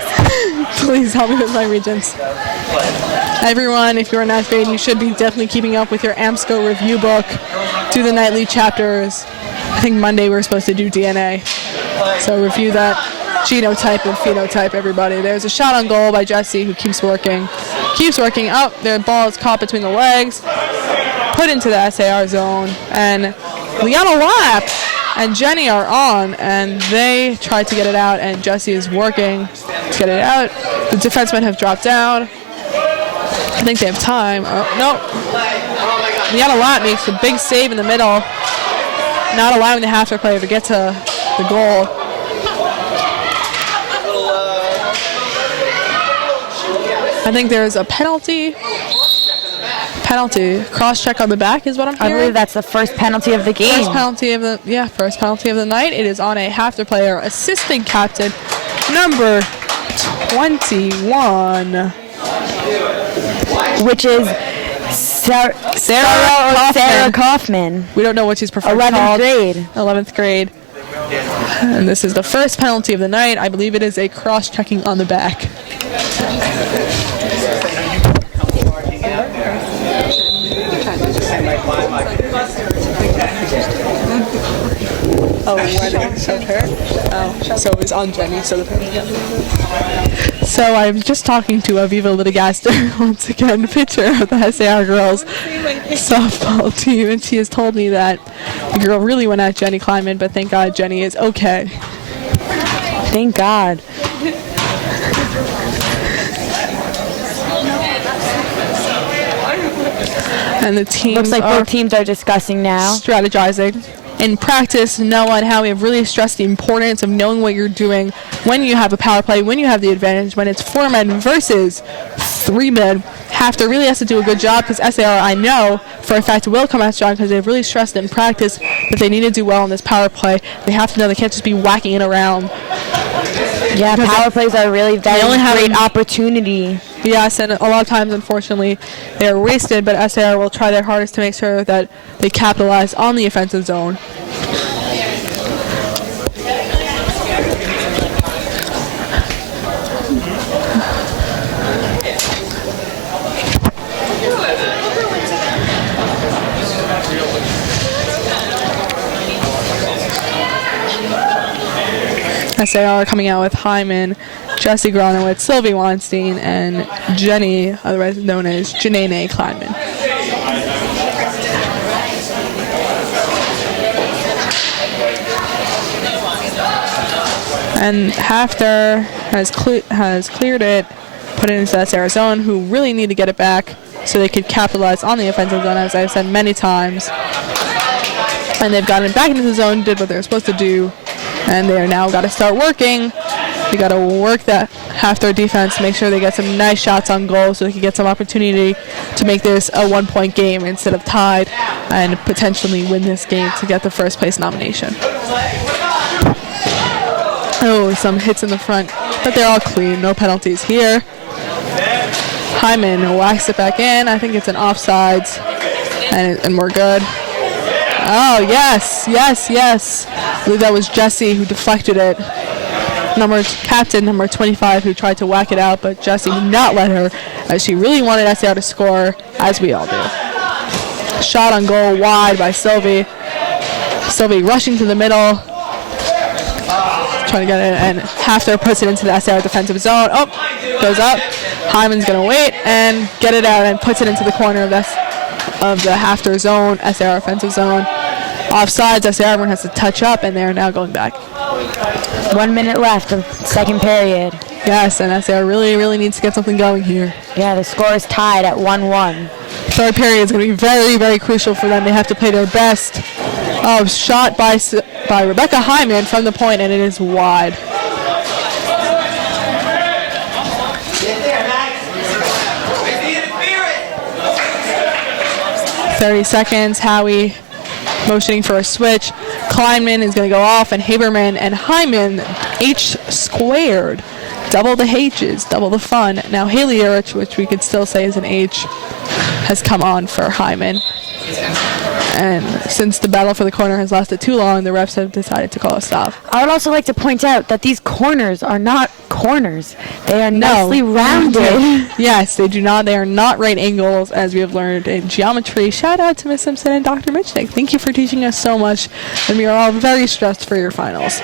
Please help me with my regents. Everyone, if you're in 9th grade, you should be definitely keeping up with your AMSCO review book. Do the nightly chapters. I think Monday we're supposed to do DNA. So review that. Genotype and phenotype, everybody. There's a shot on goal by Jesse, who keeps working. Oh, their ball is caught between the legs. Put into the SAR zone. And Liana Lapp and Jenny are on, and they try to get it out, and Jesse is working to get it out. The defensemen have dropped down. I think they have time. Oh, no. Liana Lapp makes a big save in the middle, not allowing the HAFTR player to get to the goal. I think there's a penalty. Cross-check on the back is what I'm hearing. I believe that's the first penalty of the game. First penalty of the night. It is on a HAFTR player, assistant captain, number 21. Which is Sarah Kaufman. We don't know what she's preferred 11th grade. 11th grade. And this is the first penalty of the night. I believe it is a cross-checking on the back. Oh, why they showed her? Oh, so it was on Jenny, so the So I was just talking to Aviva Litigaster, once again, pitcher of the SAR girls softball team, and she has told me that the girl really went at Jenny Kleinman, but thank God Jenny is okay. Thank God. And the teams looks like both teams are discussing now. Strategizing. In practice, Noah and Howie have really stressed the importance of knowing what you're doing when you have a power play, when you have the advantage, when it's 4 men versus 3 men. HAFTR really has to do a good job because SAR, I know for a fact, will come out strong because they've really stressed in practice that they need to do well in this power play. They have to know they can't just be whacking it around. Yeah, power plays are really very great opportunity. Yes, and a lot of times, unfortunately, they are wasted, but SAR will try their hardest to make sure that they capitalize on the offensive zone. SAR coming out with Hyman, Jesse Gronowitz, Sylvie Weinstein, and Jenny, otherwise known as Janae Kleinman. And HAFTR has cleared it, put it into the SAR zone, who really need to get it back so they could capitalize on the offensive zone, as I've said many times. And they've gotten it back into the zone, did what they were supposed to do, and they are now got to start working. They got to work that HAFTR defense, make sure they get some nice shots on goal so they can get some opportunity to make this a 1-point game instead of tied and potentially win this game to get the first place nomination. Oh, some hits in the front, but they're all clean. No penalties here. Hyman whacks it back in. I think it's an offsides, and we're good. Oh, yes. I believe that was Jesse who deflected it. Captain number 25 who tried to whack it out, but Jesse would not let her, as she really wanted SAR to score, as we all do. Shot on goal wide by Sylvie. Sylvie rushing to the middle, trying to get it, and HAFTR puts it into the SAR defensive zone. Oh, goes up. Hyman's going to wait and get it out and puts it into the corner of the HAFTR zone, SAR offensive zone. Offsides, SAR, everyone has to touch up, and they're now going back. 1 minute left of second period. Yes, and SAR really, really needs to get something going here. Yeah, the score is tied at 1-1. Third period is going to be very, very crucial for them. They have to play their best. Oh, shot by Rebecca Hyman from the point, and it is wide. .30 Howie motioning for a switch. Kleinman is going to go off, and Haberman and Hyman, H squared. Double the H's, double the fun. Now Haley Urich, which we could still say is an H, has come on for Hyman. And since the battle for the corner has lasted too long, the refs have decided to call a stop. I would also like to point out that these corners are not corners. They are nicely rounded. Yes, they do not. They are not right angles, as we have learned in geometry. Shout out to Miss Simpson and Dr. Mitchnick. Thank you for teaching us so much, and we are all very stressed for your finals.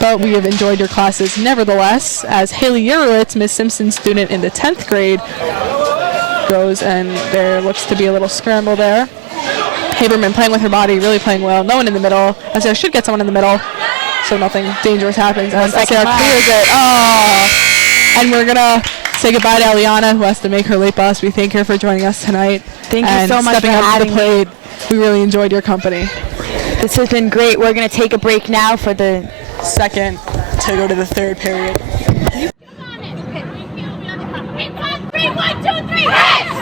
But we have enjoyed your classes nevertheless, as Haley Urowitz, Miss Simpson's student in the 10th grade, goes, and there looks to be a little scramble there. Haberman playing with her body, really playing well. No one in the middle. SAR should get someone in the middle, so nothing dangerous happens. As SAR clears it. Oh! And we're going to say goodbye to Eliana, who has to make her late bus. We thank her for joining us tonight. Thank you so much for having me. Plate. We really enjoyed your company. This has been great. We're going to take a break now for the second to go to the third period. 3, 1, 2, 3, hit!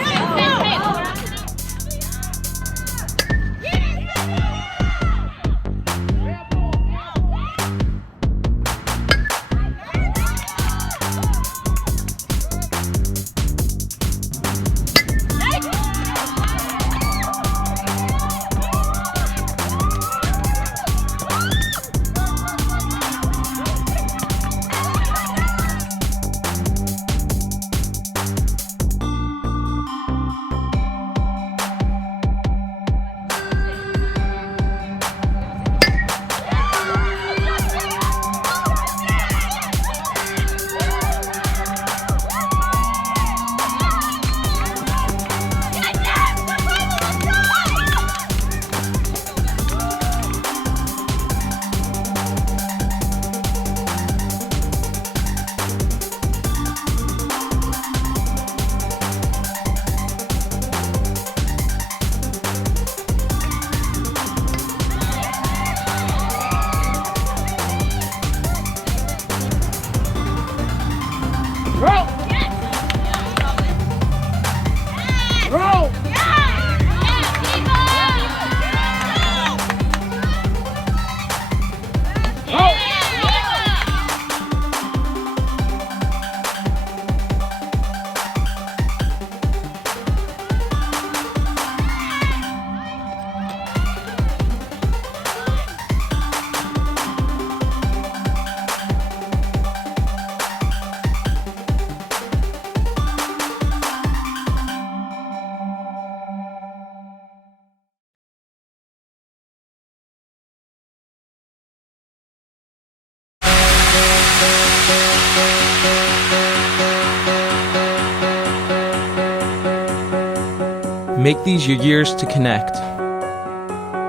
Make these your years to connect.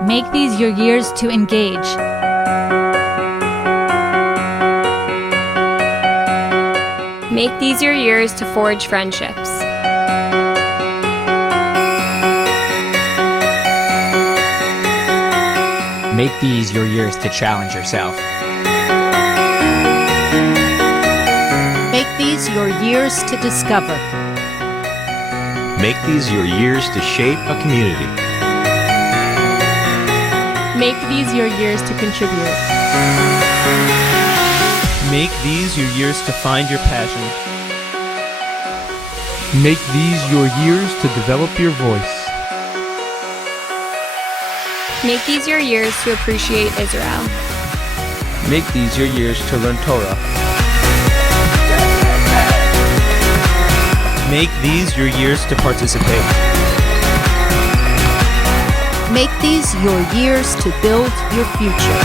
Make these your years to engage. Make these your years to forge friendships. Make these your years to challenge yourself. Make these your years to discover. Make these your years to shape a community. Make these your years to contribute. Make these your years to find your passion. Make these your years to develop your voice. Make these your years to appreciate Israel. Make these your years to learn Torah. Make these your years to participate. Make these your years to build your future.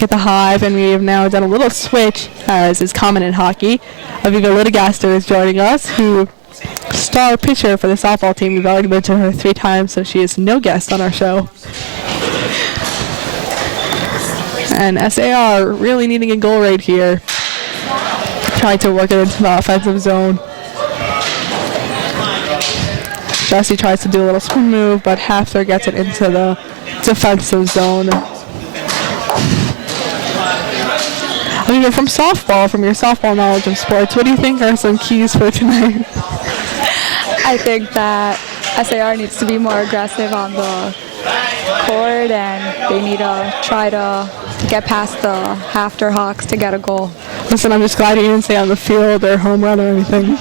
back at the Hive, and we have now done a little switch, as is common in hockey. Aviva Litigaster is joining us, who star pitcher for the softball team. We've already mentioned her 3 times, so she is no guest on our show. And SAR really needing a goal right here. Trying to work it into the offensive zone. Jesse tries to do a little spin move, but HAFTR gets it into the defensive zone. Aviva, from softball, from your softball knowledge of sports, what do you think are some keys for tonight? I think that SAR needs to be more aggressive on the court, and they need to try to get past the HAFTR Hawks to get a goal. Listen, I'm just glad you didn't say on the field or home run or anything.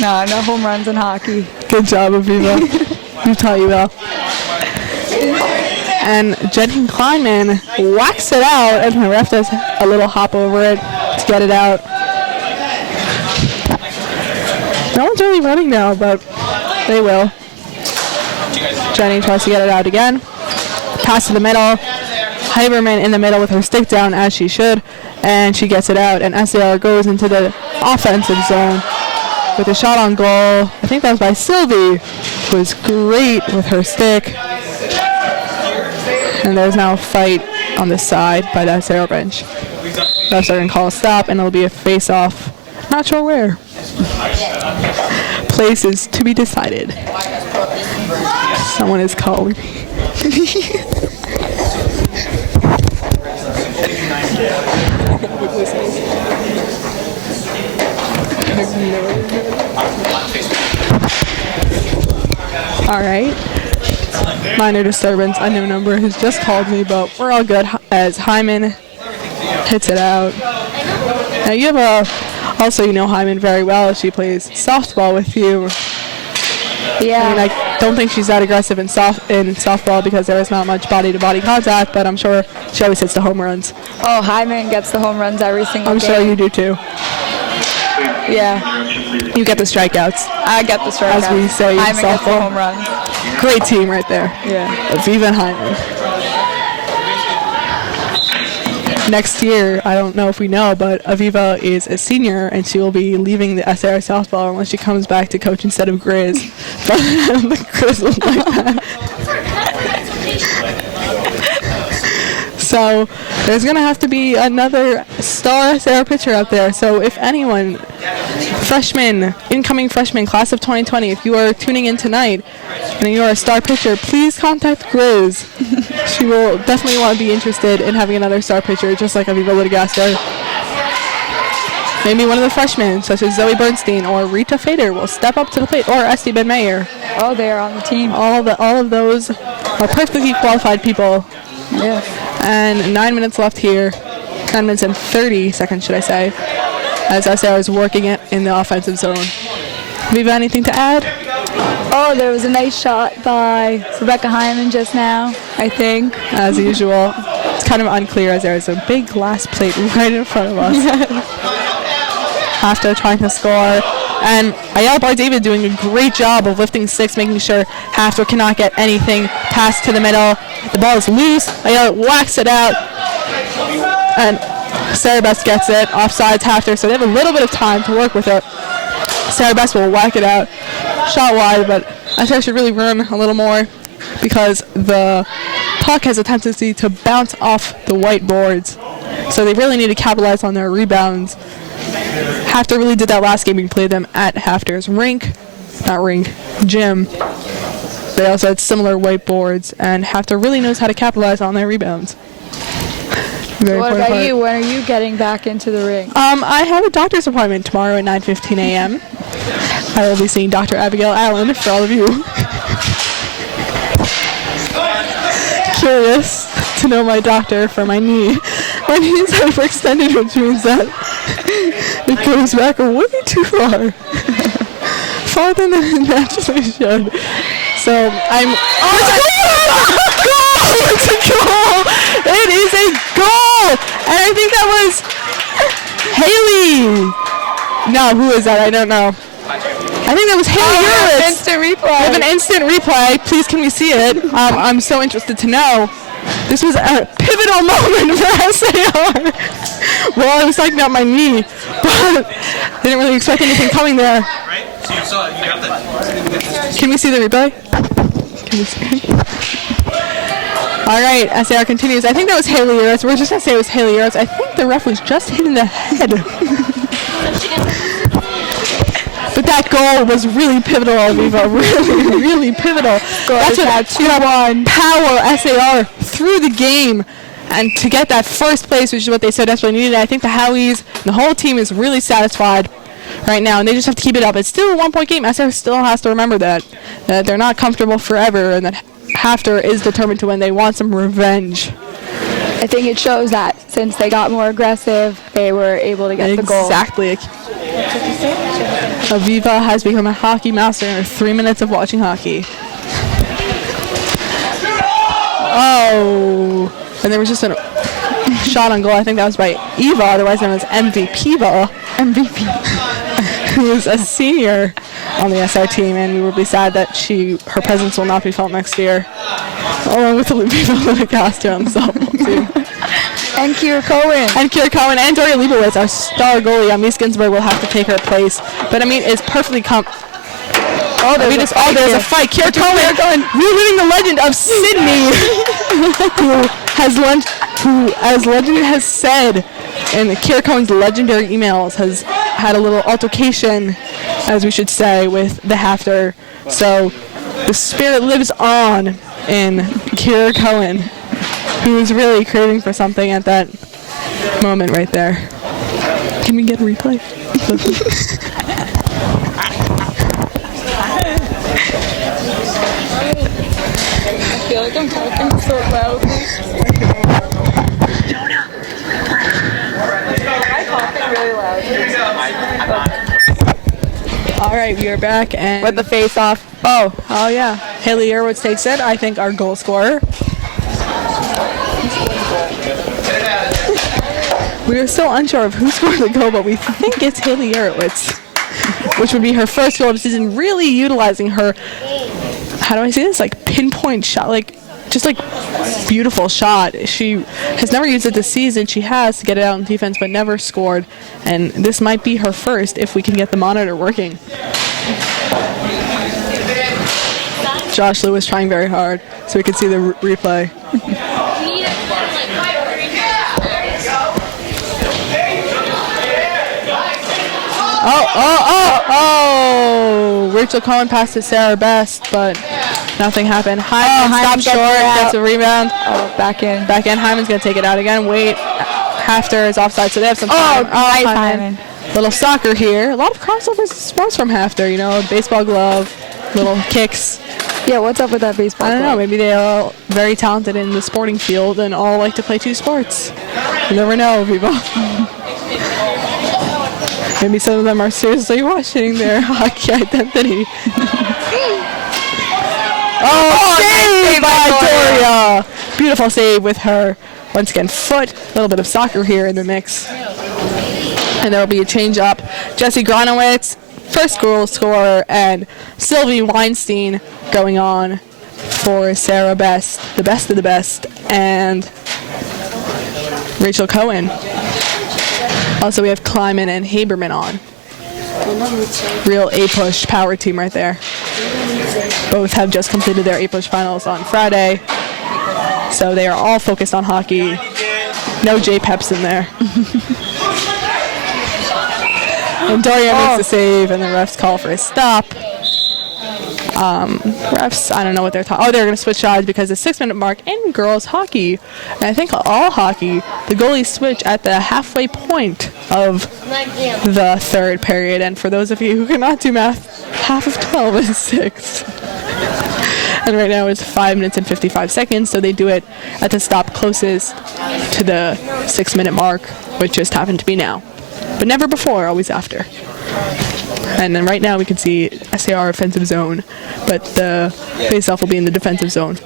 No home runs in hockey. Good job, Aviva. You taught you well. And Jenny Kleinman whacks it out, and the ref does a little hop over it to get it out. No one's really running now, but they will. Jenny tries to get it out again. Pass to the middle. Heiberman in the middle with her stick down, as she should, and she gets it out, and SAR goes into the offensive zone with a shot on goal. I think that was by Sylvie, who was great with her stick. And there's now a fight on the side by the SAR bench. Refs are going to call a stop, and it'll be a face-off. Not sure where. Place is to be decided. Someone is calling me. All right. Minor disturbance. Unknown number has just called me, but we're all good as Hyman hits it out. Now you have also you know Hyman very well. She plays softball with you. Yeah. I mean, I don't think she's that aggressive in softball because there is not much body-to-body contact, but I'm sure she always hits the home runs. Oh, Hyman gets the home runs every single game. I'm sure you do too. Yeah. You get the strikeouts. I get the strikeouts. As we say in Hyman softball. gets the home runs. Great team right there. Yeah. Aviva and Hyman. Next year, I don't know if we know, but Aviva is a senior and she will be leaving the SAR softball unless she comes back to coach instead of Grizz. But the Grizz will like that. So there's going to have to be another star SAR pitcher out there. So if anyone, incoming freshman, class of 2020, if you are tuning in tonight and you are a star pitcher, please contact Grizz. She will definitely want to be interested in having another star pitcher, just like Aviva Litigaster. Maybe one of the freshmen, such as Zoe Bernstein or Rita Fader, will step up to the plate, or Esty Ben Mayer. Oh, they are on the team. All of those are perfectly qualified people. Yeah. And 9 minutes left here. 9 minutes and 30 seconds, should I say, as SAR is working it in the offensive zone. Aviva, anything to add? Oh, there was a nice shot by Rebecca Hyman just now, I think. As usual. It's kind of unclear as there is a big glass plate right in front of us. After trying to score. And Ayala Bar-David doing a great job of lifting sticks, making sure HAFTR cannot get anything past to the middle. The ball is loose. Ayala whacks it out. And Sarah Best gets it. Offsides HAFTR, so they have a little bit of time to work with it. Sarah Best will whack it out. Shot wide, but I think I should really run a little more because the puck has a tendency to bounce off the white boards. So they really need to capitalize on their rebounds. HAFTR really did that last game. We played them at HAFTR's gym. They also had similar white boards, and HAFTR really knows how to capitalize on their rebounds. So what about you? When are you getting back into the ring? I have a doctor's appointment tomorrow at 9:15 a.m. I will be seeing Dr. Abigail Allen for all of you curious to know my doctor for my knee. My knee is hyperextended, which means that it goes back way too far. Farther than it naturally should. So I'm... Oh, it's a goal! It is a goal! And I think that was Haley. No, who is that? I don't know. I think that was Haley Hurwitz. Instant replay. We have an instant replay. Please, can we see it? I'm so interested to know. This was a pivotal moment for SAR. Well, I was talking about my knee, but didn't really expect anything coming there. Can we see the replay? Can we see? All right, SAR continues. I think that was Haley Earls. We're just going to say it was Haley Earls. I think the ref was just hit in the head. But that goal was really pivotal, Aviva. Really, really pivotal. That's what 2-1. Power SAR through the game. And to get that first place, which is what they so desperately needed, I think the Howies, the whole team is really satisfied right now, and they just have to keep it up. It's still a 1-point game. SAR still has to remember that they're not comfortable forever, and that HAFTR is determined to win. They want some revenge. I think it shows that since they got more aggressive, they were able to get the goal. Exactly. Aviva has become a hockey master in her 3 minutes of watching hockey. Oh, and there was just a shot on goal. I think that was by Eva, otherwise known as MVP. Who is a senior on the SR team, and we will be sad that her presence will not be felt next year, along with the people in the costume on the softball team. And Kira Cohen. And Doria Leibowitz, our star goalie. Mies Ginsburg will have to take her place. But I mean, it's perfectly there's a fight. Kira Cohen, reliving the legend of Sydney, who, as legend has said, in Kira Cohen's legendary emails, has had a little altercation, as we should say, with the HAFTR. So the spirit lives on in Kira Cohen, who is really craving for something at that moment right there. Can we get a replay? I feel like I'm talking so loudly. I'm talking really loud. All right, we are back and with the face-off. Oh yeah. Haley Earls takes it. I think our goal scorer. We are still unsure of who scored the goal, but we think it's Haley Earls, which would be her first goal of the season. Really utilizing her, how do I say this? Like pinpoint shot, just beautiful shot. She has never used it this season. She has to get it out in defense, but never scored. And this might be her first if we can get the monitor working. Josh Lewis trying very hard so we can see the replay. Rachel Cohen passed to Sarah Best, but nothing happened. Hyman stopped short, gets a rebound. Back in. Hyman's going to take it out again. Wait, HAFTR is offside, so they have some time. Nice Hyman. Little soccer here. A lot of crossover sports from HAFTR, baseball glove, little kicks. Yeah, what's up with that baseball glove? I don't know. Maybe they're all very talented in the sporting field and all like to play two sports. You never know, people. Maybe some of them are seriously watching their hockey identity. Save by Doria! Beautiful save with her, once again, foot. A little bit of soccer here in the mix. And there will be a change up. Jessie Gronowitz, first goal scorer, and Sylvie Weinstein going on for Sarah Best, the best of the best, and Rachel Cohen. Also, we have Kleiman and Haberman on. Real A-push power team right there. Both have just completed their A-push finals on Friday. So they are all focused on hockey. No J-Peps in there. And Doria makes the save, and the refs call for a stop. Refs, I don't know what they're talking. They're going to switch sides because the 6-minute mark in girls hockey, and I think all hockey, the goalies switch at the halfway point of the third period. And for those of you who cannot do math, half of 12 is 6. And right now it's 5 minutes and 55 seconds, so they do it at the stop closest to the 6-minute mark, which just happened to be now. But never before, always after. And then right now we can see SAR offensive zone, but the face-off will be in the defensive zone.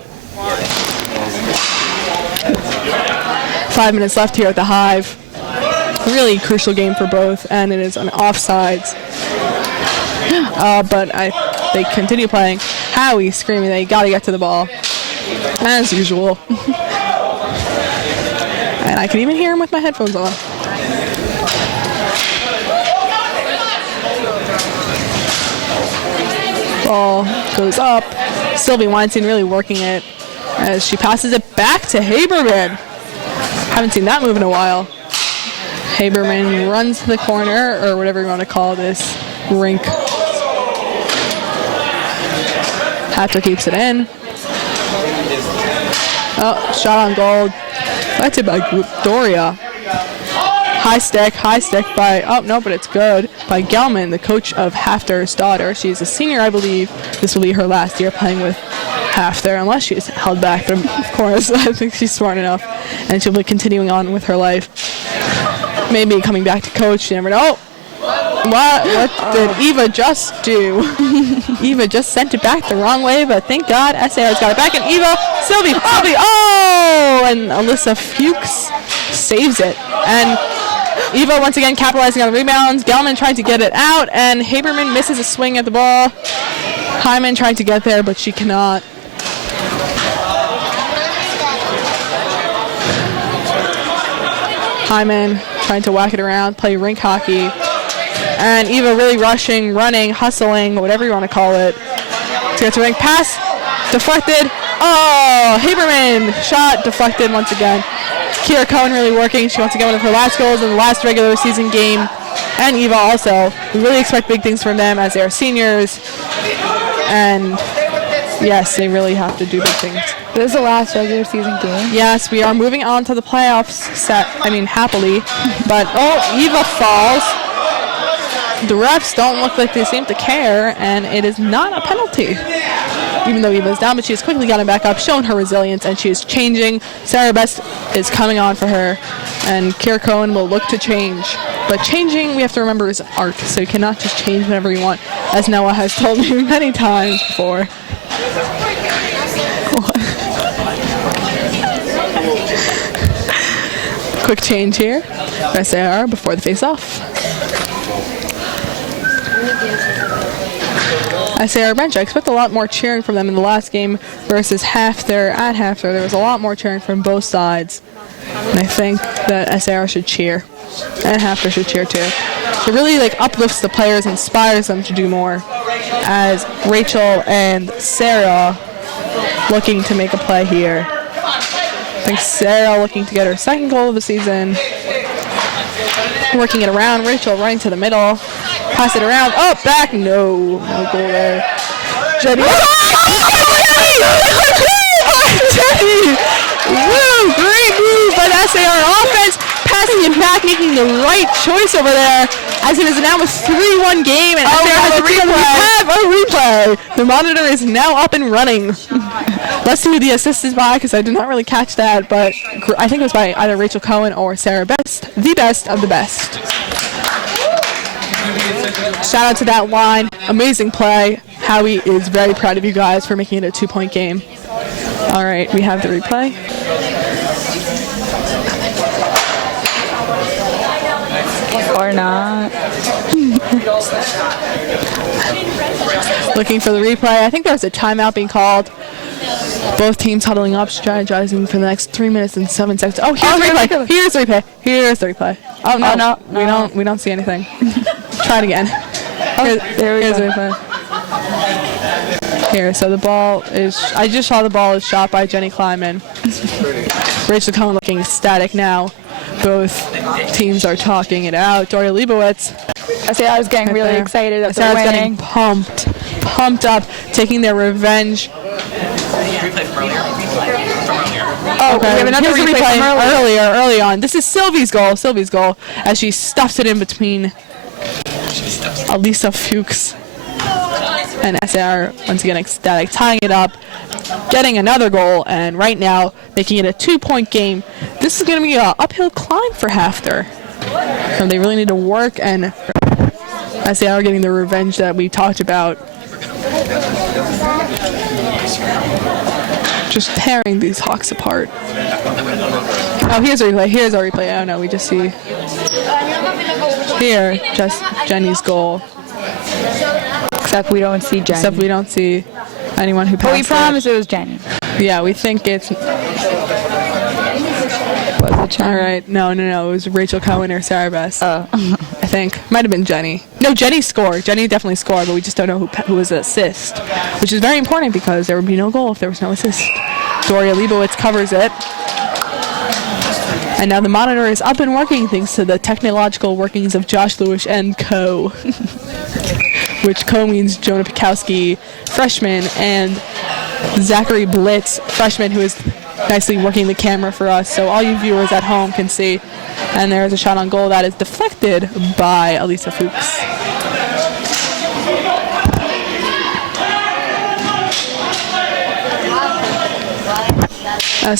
5 minutes left here at the Hive. Really crucial game for both, and it is on offsides. But they continue playing. Howie screaming they got to get to the ball, as usual. I can even hear him with my headphones on. Ball goes up. Sylvie Weinstein really working it as she passes it back to Haberman. Haven't seen that move in a while. Haberman runs to the corner, or whatever you want to call this rink. HAFTR keeps it in. Oh, shot on goal. That's it by Doria. High stick by, oh no, but it's good, by Gelman, the coach of HAFTR's daughter. She's a senior, I believe. This will be her last year playing with HAFTR, unless she's held back, but of course, I think she's smart enough, and she'll be continuing on with her life. Maybe coming back to coach, you never know. What did Eva just do? Eva just sent it back the wrong way, but thank God SAR's got it back, and Eva, Sylvie, oh! And Alyssa Fuchs saves it. And Eva once again capitalizing on the rebounds. Gelman trying to get it out, and Haberman misses a swing at the ball. Hyman trying to get there, but she cannot. Hyman trying to whack it around, play rink hockey. And Eva really rushing, running, hustling, whatever you want to call it. To get to rink. Pass, deflected. Oh, Haberman, shot, deflected once again. Kira Cohen really working. She wants to get one of her last goals in the last regular season game. And Eva also. We really expect big things from them as they are seniors. And yes, they really have to do big things. This is the last regular season game. Yes, we are moving on to the playoffs happily. But, oh, Eva falls. The refs don't look like they seem to care, and it is not a penalty. Even though Eva's down, but she has quickly gotten back up, shown her resilience, and she is changing. Sarah Best is coming on for her, and Kira Cohen will look to change. But changing, we have to remember, is art, so you cannot just change whenever you want, as Noah has told me many times before. Quick change here for SAR before the face-off. SAR bench. I expect a lot more cheering from them in the last game versus HAFTR. At HAFTR, there was a lot more cheering from both sides. And I think that SAR should cheer. And HAFTR should cheer too. It really uplifts the players, inspires them to do more. As Rachel and Sarah looking to make a play here. I think Sarah looking to get her second goal of the season. Working it around. Rachel running to the middle. Pass it around. Oh, back. No goal there. Jenny. Jenny! Woo! Great move by the SAR offense. Passing it back, making the right choice over there. As it is now a 3-1 game, and SAR has a replay. The monitor is now up and running. Let's see who the assist is by, because I did not really catch that, but I think it was by either Rachel Cohen or Sarah Best. The best of the best. Shout out to that line. Amazing play. Howie is very proud of you guys for making it a 2-point game. All right, we have the replay. Or not. Looking for the replay. I think there's a timeout being called. Both teams huddling up, strategizing for the next 3 minutes and 7 seconds. Oh, here's the replay. Here's the replay. Here's the replay. Oh no, we don't see anything. Try it again. Here's the replay. Here, so the ball is. I just saw the ball is shot by Jenny Kleiman. Rachel Cohen looking ecstatic now. Both teams are talking it out. Doria Leibowitz. I was getting really excited that they're winning. Getting pumped up, taking their revenge. Oh, okay. We have another replay from early on. This is Sylvie's goal, as she stuffs it in between Alyssa Fuchs and SAR once again ecstatic, tying it up, getting another goal, and right now making it a 2-point game. This is going to be an uphill climb for HAFTR. So they really need to work, and SAR getting the revenge that we talked about. Just tearing these Hawks apart. Oh, here's our replay. Oh no, we just see here just Jenny's goal. Except we don't see Jenny. Except we don't see anyone who passed. But we promised it was Jenny. Yeah, we think it's. But was it? All right. No. It was Rachel Cohen or Sarah Best. I think. Might have been Jenny. No, Jenny scored. Jenny definitely scored, but we just don't know who was the assist, which is very important because there would be no goal if there was no assist. Doria Leibowitz covers it. And now the monitor is up and working thanks to the technological workings of Josh Lewis and co. Which co means Jonah Pikowski, freshman, and Zachary Blitz, freshman, who is nicely working the camera for us, so all you viewers at home can see. And there's a shot on goal that is deflected by Elisa Fuchs.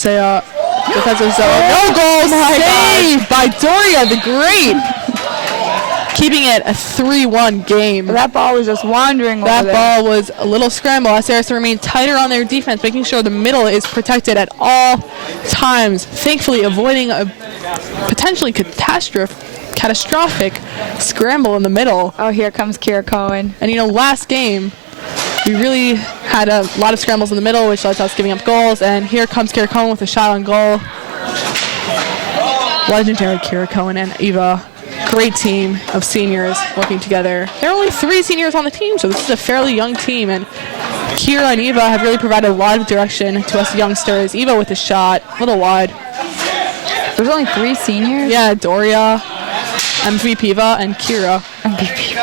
SAR defensive zone. No goal saved by Doria the Great. Keeping it a 3-1 game. That ball was just wandering over there. That ball was a little scramble. SAR has to remain tighter on their defense, making sure the middle is protected at all times. Thankfully, avoiding a potentially catastrophic scramble in the middle. Oh, here comes Kira Cohen. And last game, we really had a lot of scrambles in the middle, which led to us giving up goals. And here comes Kira Cohen with a shot on goal. Legendary Kira Cohen and Eva. Great team of seniors working together. There are only 3 seniors on the team, so this is a fairly young team. And Kira and Eva have really provided a lot of direction to us youngsters. Eva with a shot, a little wide. There's only 3 seniors? Yeah, Doria, MVP Eva, and Kira. MVP.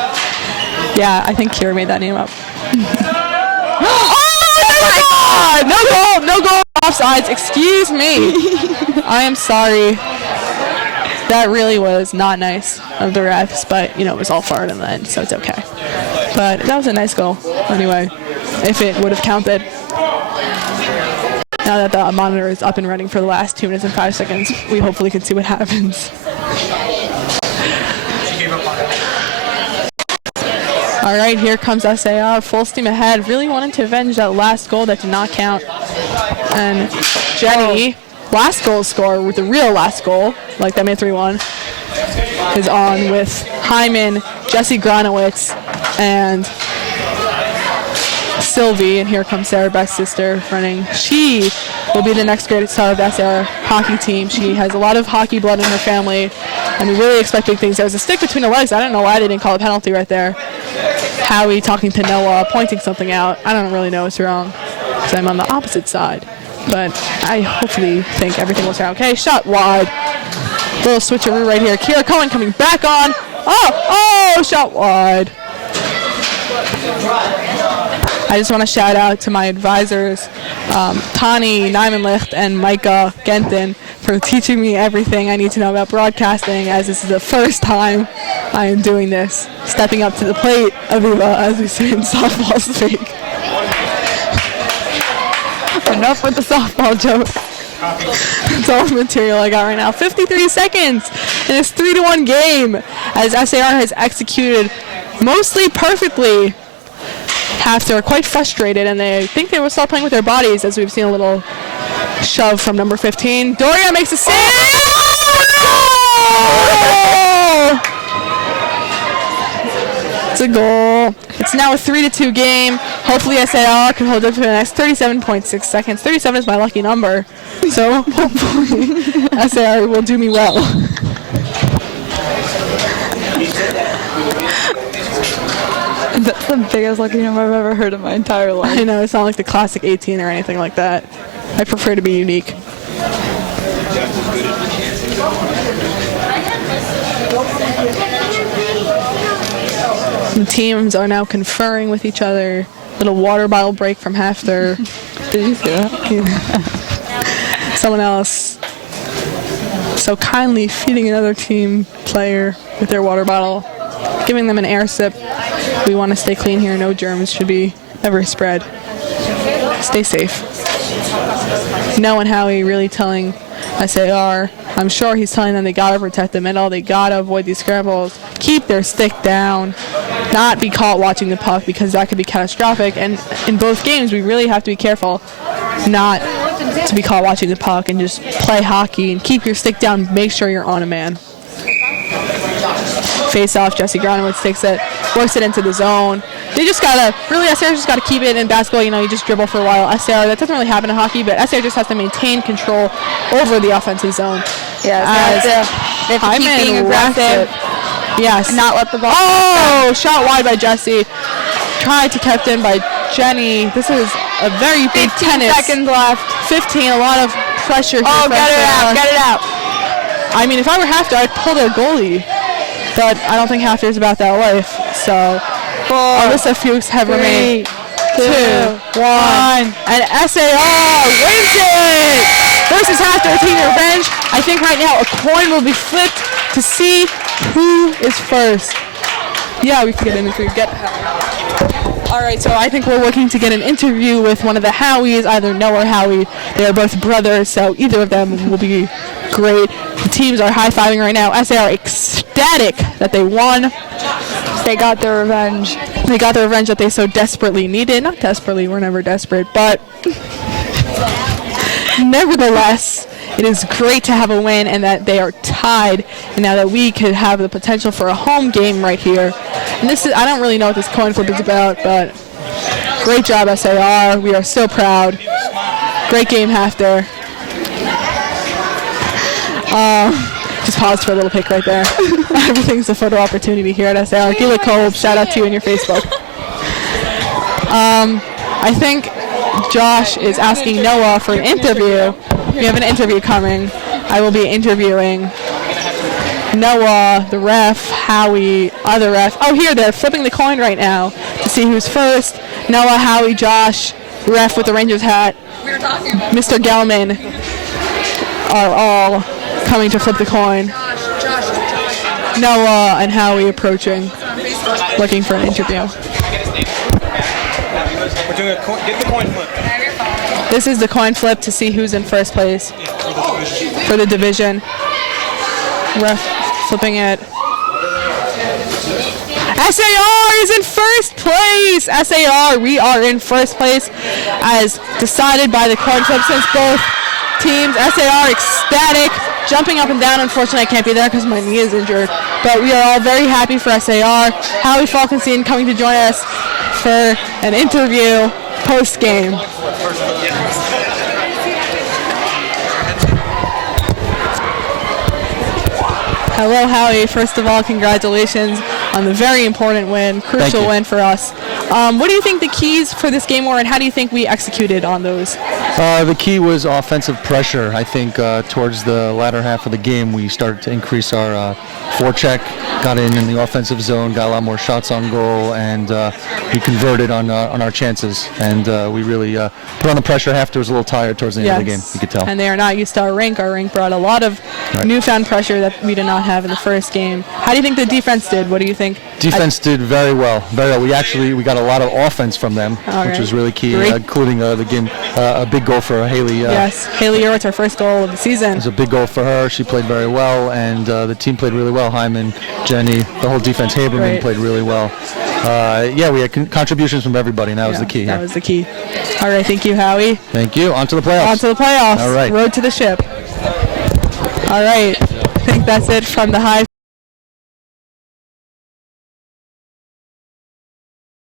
Yeah, I think Kira made that name up. Oh my God! No goal, offsides. Excuse me. I am sorry. That really was not nice of the refs, but it was all for it in the end, so it's okay. But that was a nice goal anyway, if it would have counted. Now that the monitor is up and running for the last 2 minutes and 5 seconds, we hopefully can see what happens. All right, here comes SAR, full steam ahead. Really wanted to avenge that last goal that did not count. And Jenny, last goal scorer with the real last goal, like that made 3-1, is on with Hyman, Jesse Gronowitz, and Sylvie. And here comes Sarah Beck's sister running. She will be the next great star of the SAR hockey team. She has a lot of hockey blood in her family, and we really expect big things. There was a stick between her legs. I don't know why they didn't call a penalty right there. Howie talking to Noah, pointing something out. I don't really know what's wrong because I'm on the opposite side. But I hopefully think everything will sound okay. Shot wide. Little switcheroo right here. Kira Cohen coming back on. Oh, shot wide. I just want to shout out to my advisors, Tani Nymanlicht and Micah Genton, for teaching me everything I need to know about broadcasting, as this is the first time I am doing this. Stepping up to the plate, Aviva, as we say in softball speak. Enough with the softball joke. That's all the material I got right now. 53 seconds in this 3-1 game, as SAR has executed mostly perfectly. HAFTR are quite frustrated, and they think they will start playing with their bodies, as we've seen a little shove from number 15. Doria makes a save! Oh! It's a goal. It's now a 3-2 game. Hopefully SAR can hold up for the next 37.6 seconds. 37 is my lucky number, so hopefully SAR will do me well. That's the biggest lucky number I've ever heard in my entire life. I know, it's not like the classic 18 or anything like that. I prefer to be unique. The teams are now conferring with each other. Little water bottle break from HAFTR. Did you see that? Someone else so kindly feeding another team player with their water bottle, giving them an air sip. We want to stay clean here. No germs should be ever spread. Stay safe. Noah and Howie really telling SAR, I'm sure he's telling them they got to protect the middle. They got to avoid these scrambles. Keep their stick down. Not be caught watching the puck, because that could be catastrophic. And in both games, we really have to be careful not to be caught watching the puck and just play hockey and keep your stick down. Make sure you're on a man. Face off, Jesse Gronowitz takes it, works it into the zone. They just gotta, really, SAR just gotta keep it in basketball. You just dribble for a while. SAR, that doesn't really happen in hockey, but SAR just has to maintain control over the offensive zone. Yes, they have to keep being aggressive. Yes. And not let the ball. Oh, shot wide by Jesse. Tried to kept in by Jenny. This is a very big 15 tennis. seconds left. 15, a lot of pressure here. Oh, get it out. I mean, if I were HAFTR, I'd pull their goalie. But I don't think HAFTR is about that life. So, Alyssa Fuchs have remained 2, 1, and SAR wins it! Versus HAFTR taking revenge. I think right now a coin will be flipped to see who is first. Yeah, we can get an interview. All right, so I think we're looking to get an interview with one of the Howies, either Noah or Howie. They are both brothers, so either of them will be great. The teams are high-fiving right now. SAR ecstatic that they won. They got their revenge. They got the revenge that they so desperately needed. Not desperately, we're never desperate, but nevertheless, it is great to have a win and that they are tied, and now that we could have the potential for a home game right here. And this is, I don't really know what this coin flip is about, but great job, SAR. We are so proud. Great game, HAFTR. Just paused for a little pic right there. Everything's a photo opportunity here at SAR. Gila Kolb, shout out to you in your Facebook. I think Josh is asking Noah for an interview. We have an interview coming. I will be interviewing Noah, the ref, Howie, other ref. Oh, here, they're flipping the coin right now to see who's first. Noah, Howie, Josh, ref with the Rangers hat, Mr. Gelman are all coming to flip the coin. Noah and Howie approaching, looking for an interview. We're doing get the coin flip. This is the coin flip to see who's in first place for the division. Ref flipping it. SAR is in first place! SAR, we are in first place as decided by the coin flip since both teams. SAR ecstatic, jumping up and down. Unfortunately, I can't be there because my knee is injured. But we are all very happy for SAR. Howie Falkenstein coming to join us for an interview post-game. Hello, Howie. First of all, congratulations on the very important win, crucial win for us. What do you think the keys for this game were, and how do you think we executed on those? The key was offensive pressure. I think towards the latter half of the game, we started to increase our forecheck, got in the offensive zone, got a lot more shots on goal, and we converted on our chances. And we really put on the pressure. HAFTR was a little tired towards the end of the game, you could tell. And they are not used to our rink. Our rink brought a lot of newfound pressure that we did not have in the first game. How do you think the defense did? What do you think? Defense did very well. Very well. We got a lot of offense from them, which was really key, including the game, a big goal for Haley. Yes, Haley Urwitz, her first goal of the season. It was a big goal for her. She played very well, and the team played really well. Hyman, Jenny, the whole defense, Haberman played really well. We had contributions from everybody, and that was the key. That was the key. All right, thank you, Howie. Thank you. On to the playoffs. On to the playoffs. All right. Road to the ship. All right. I think that's it from the high.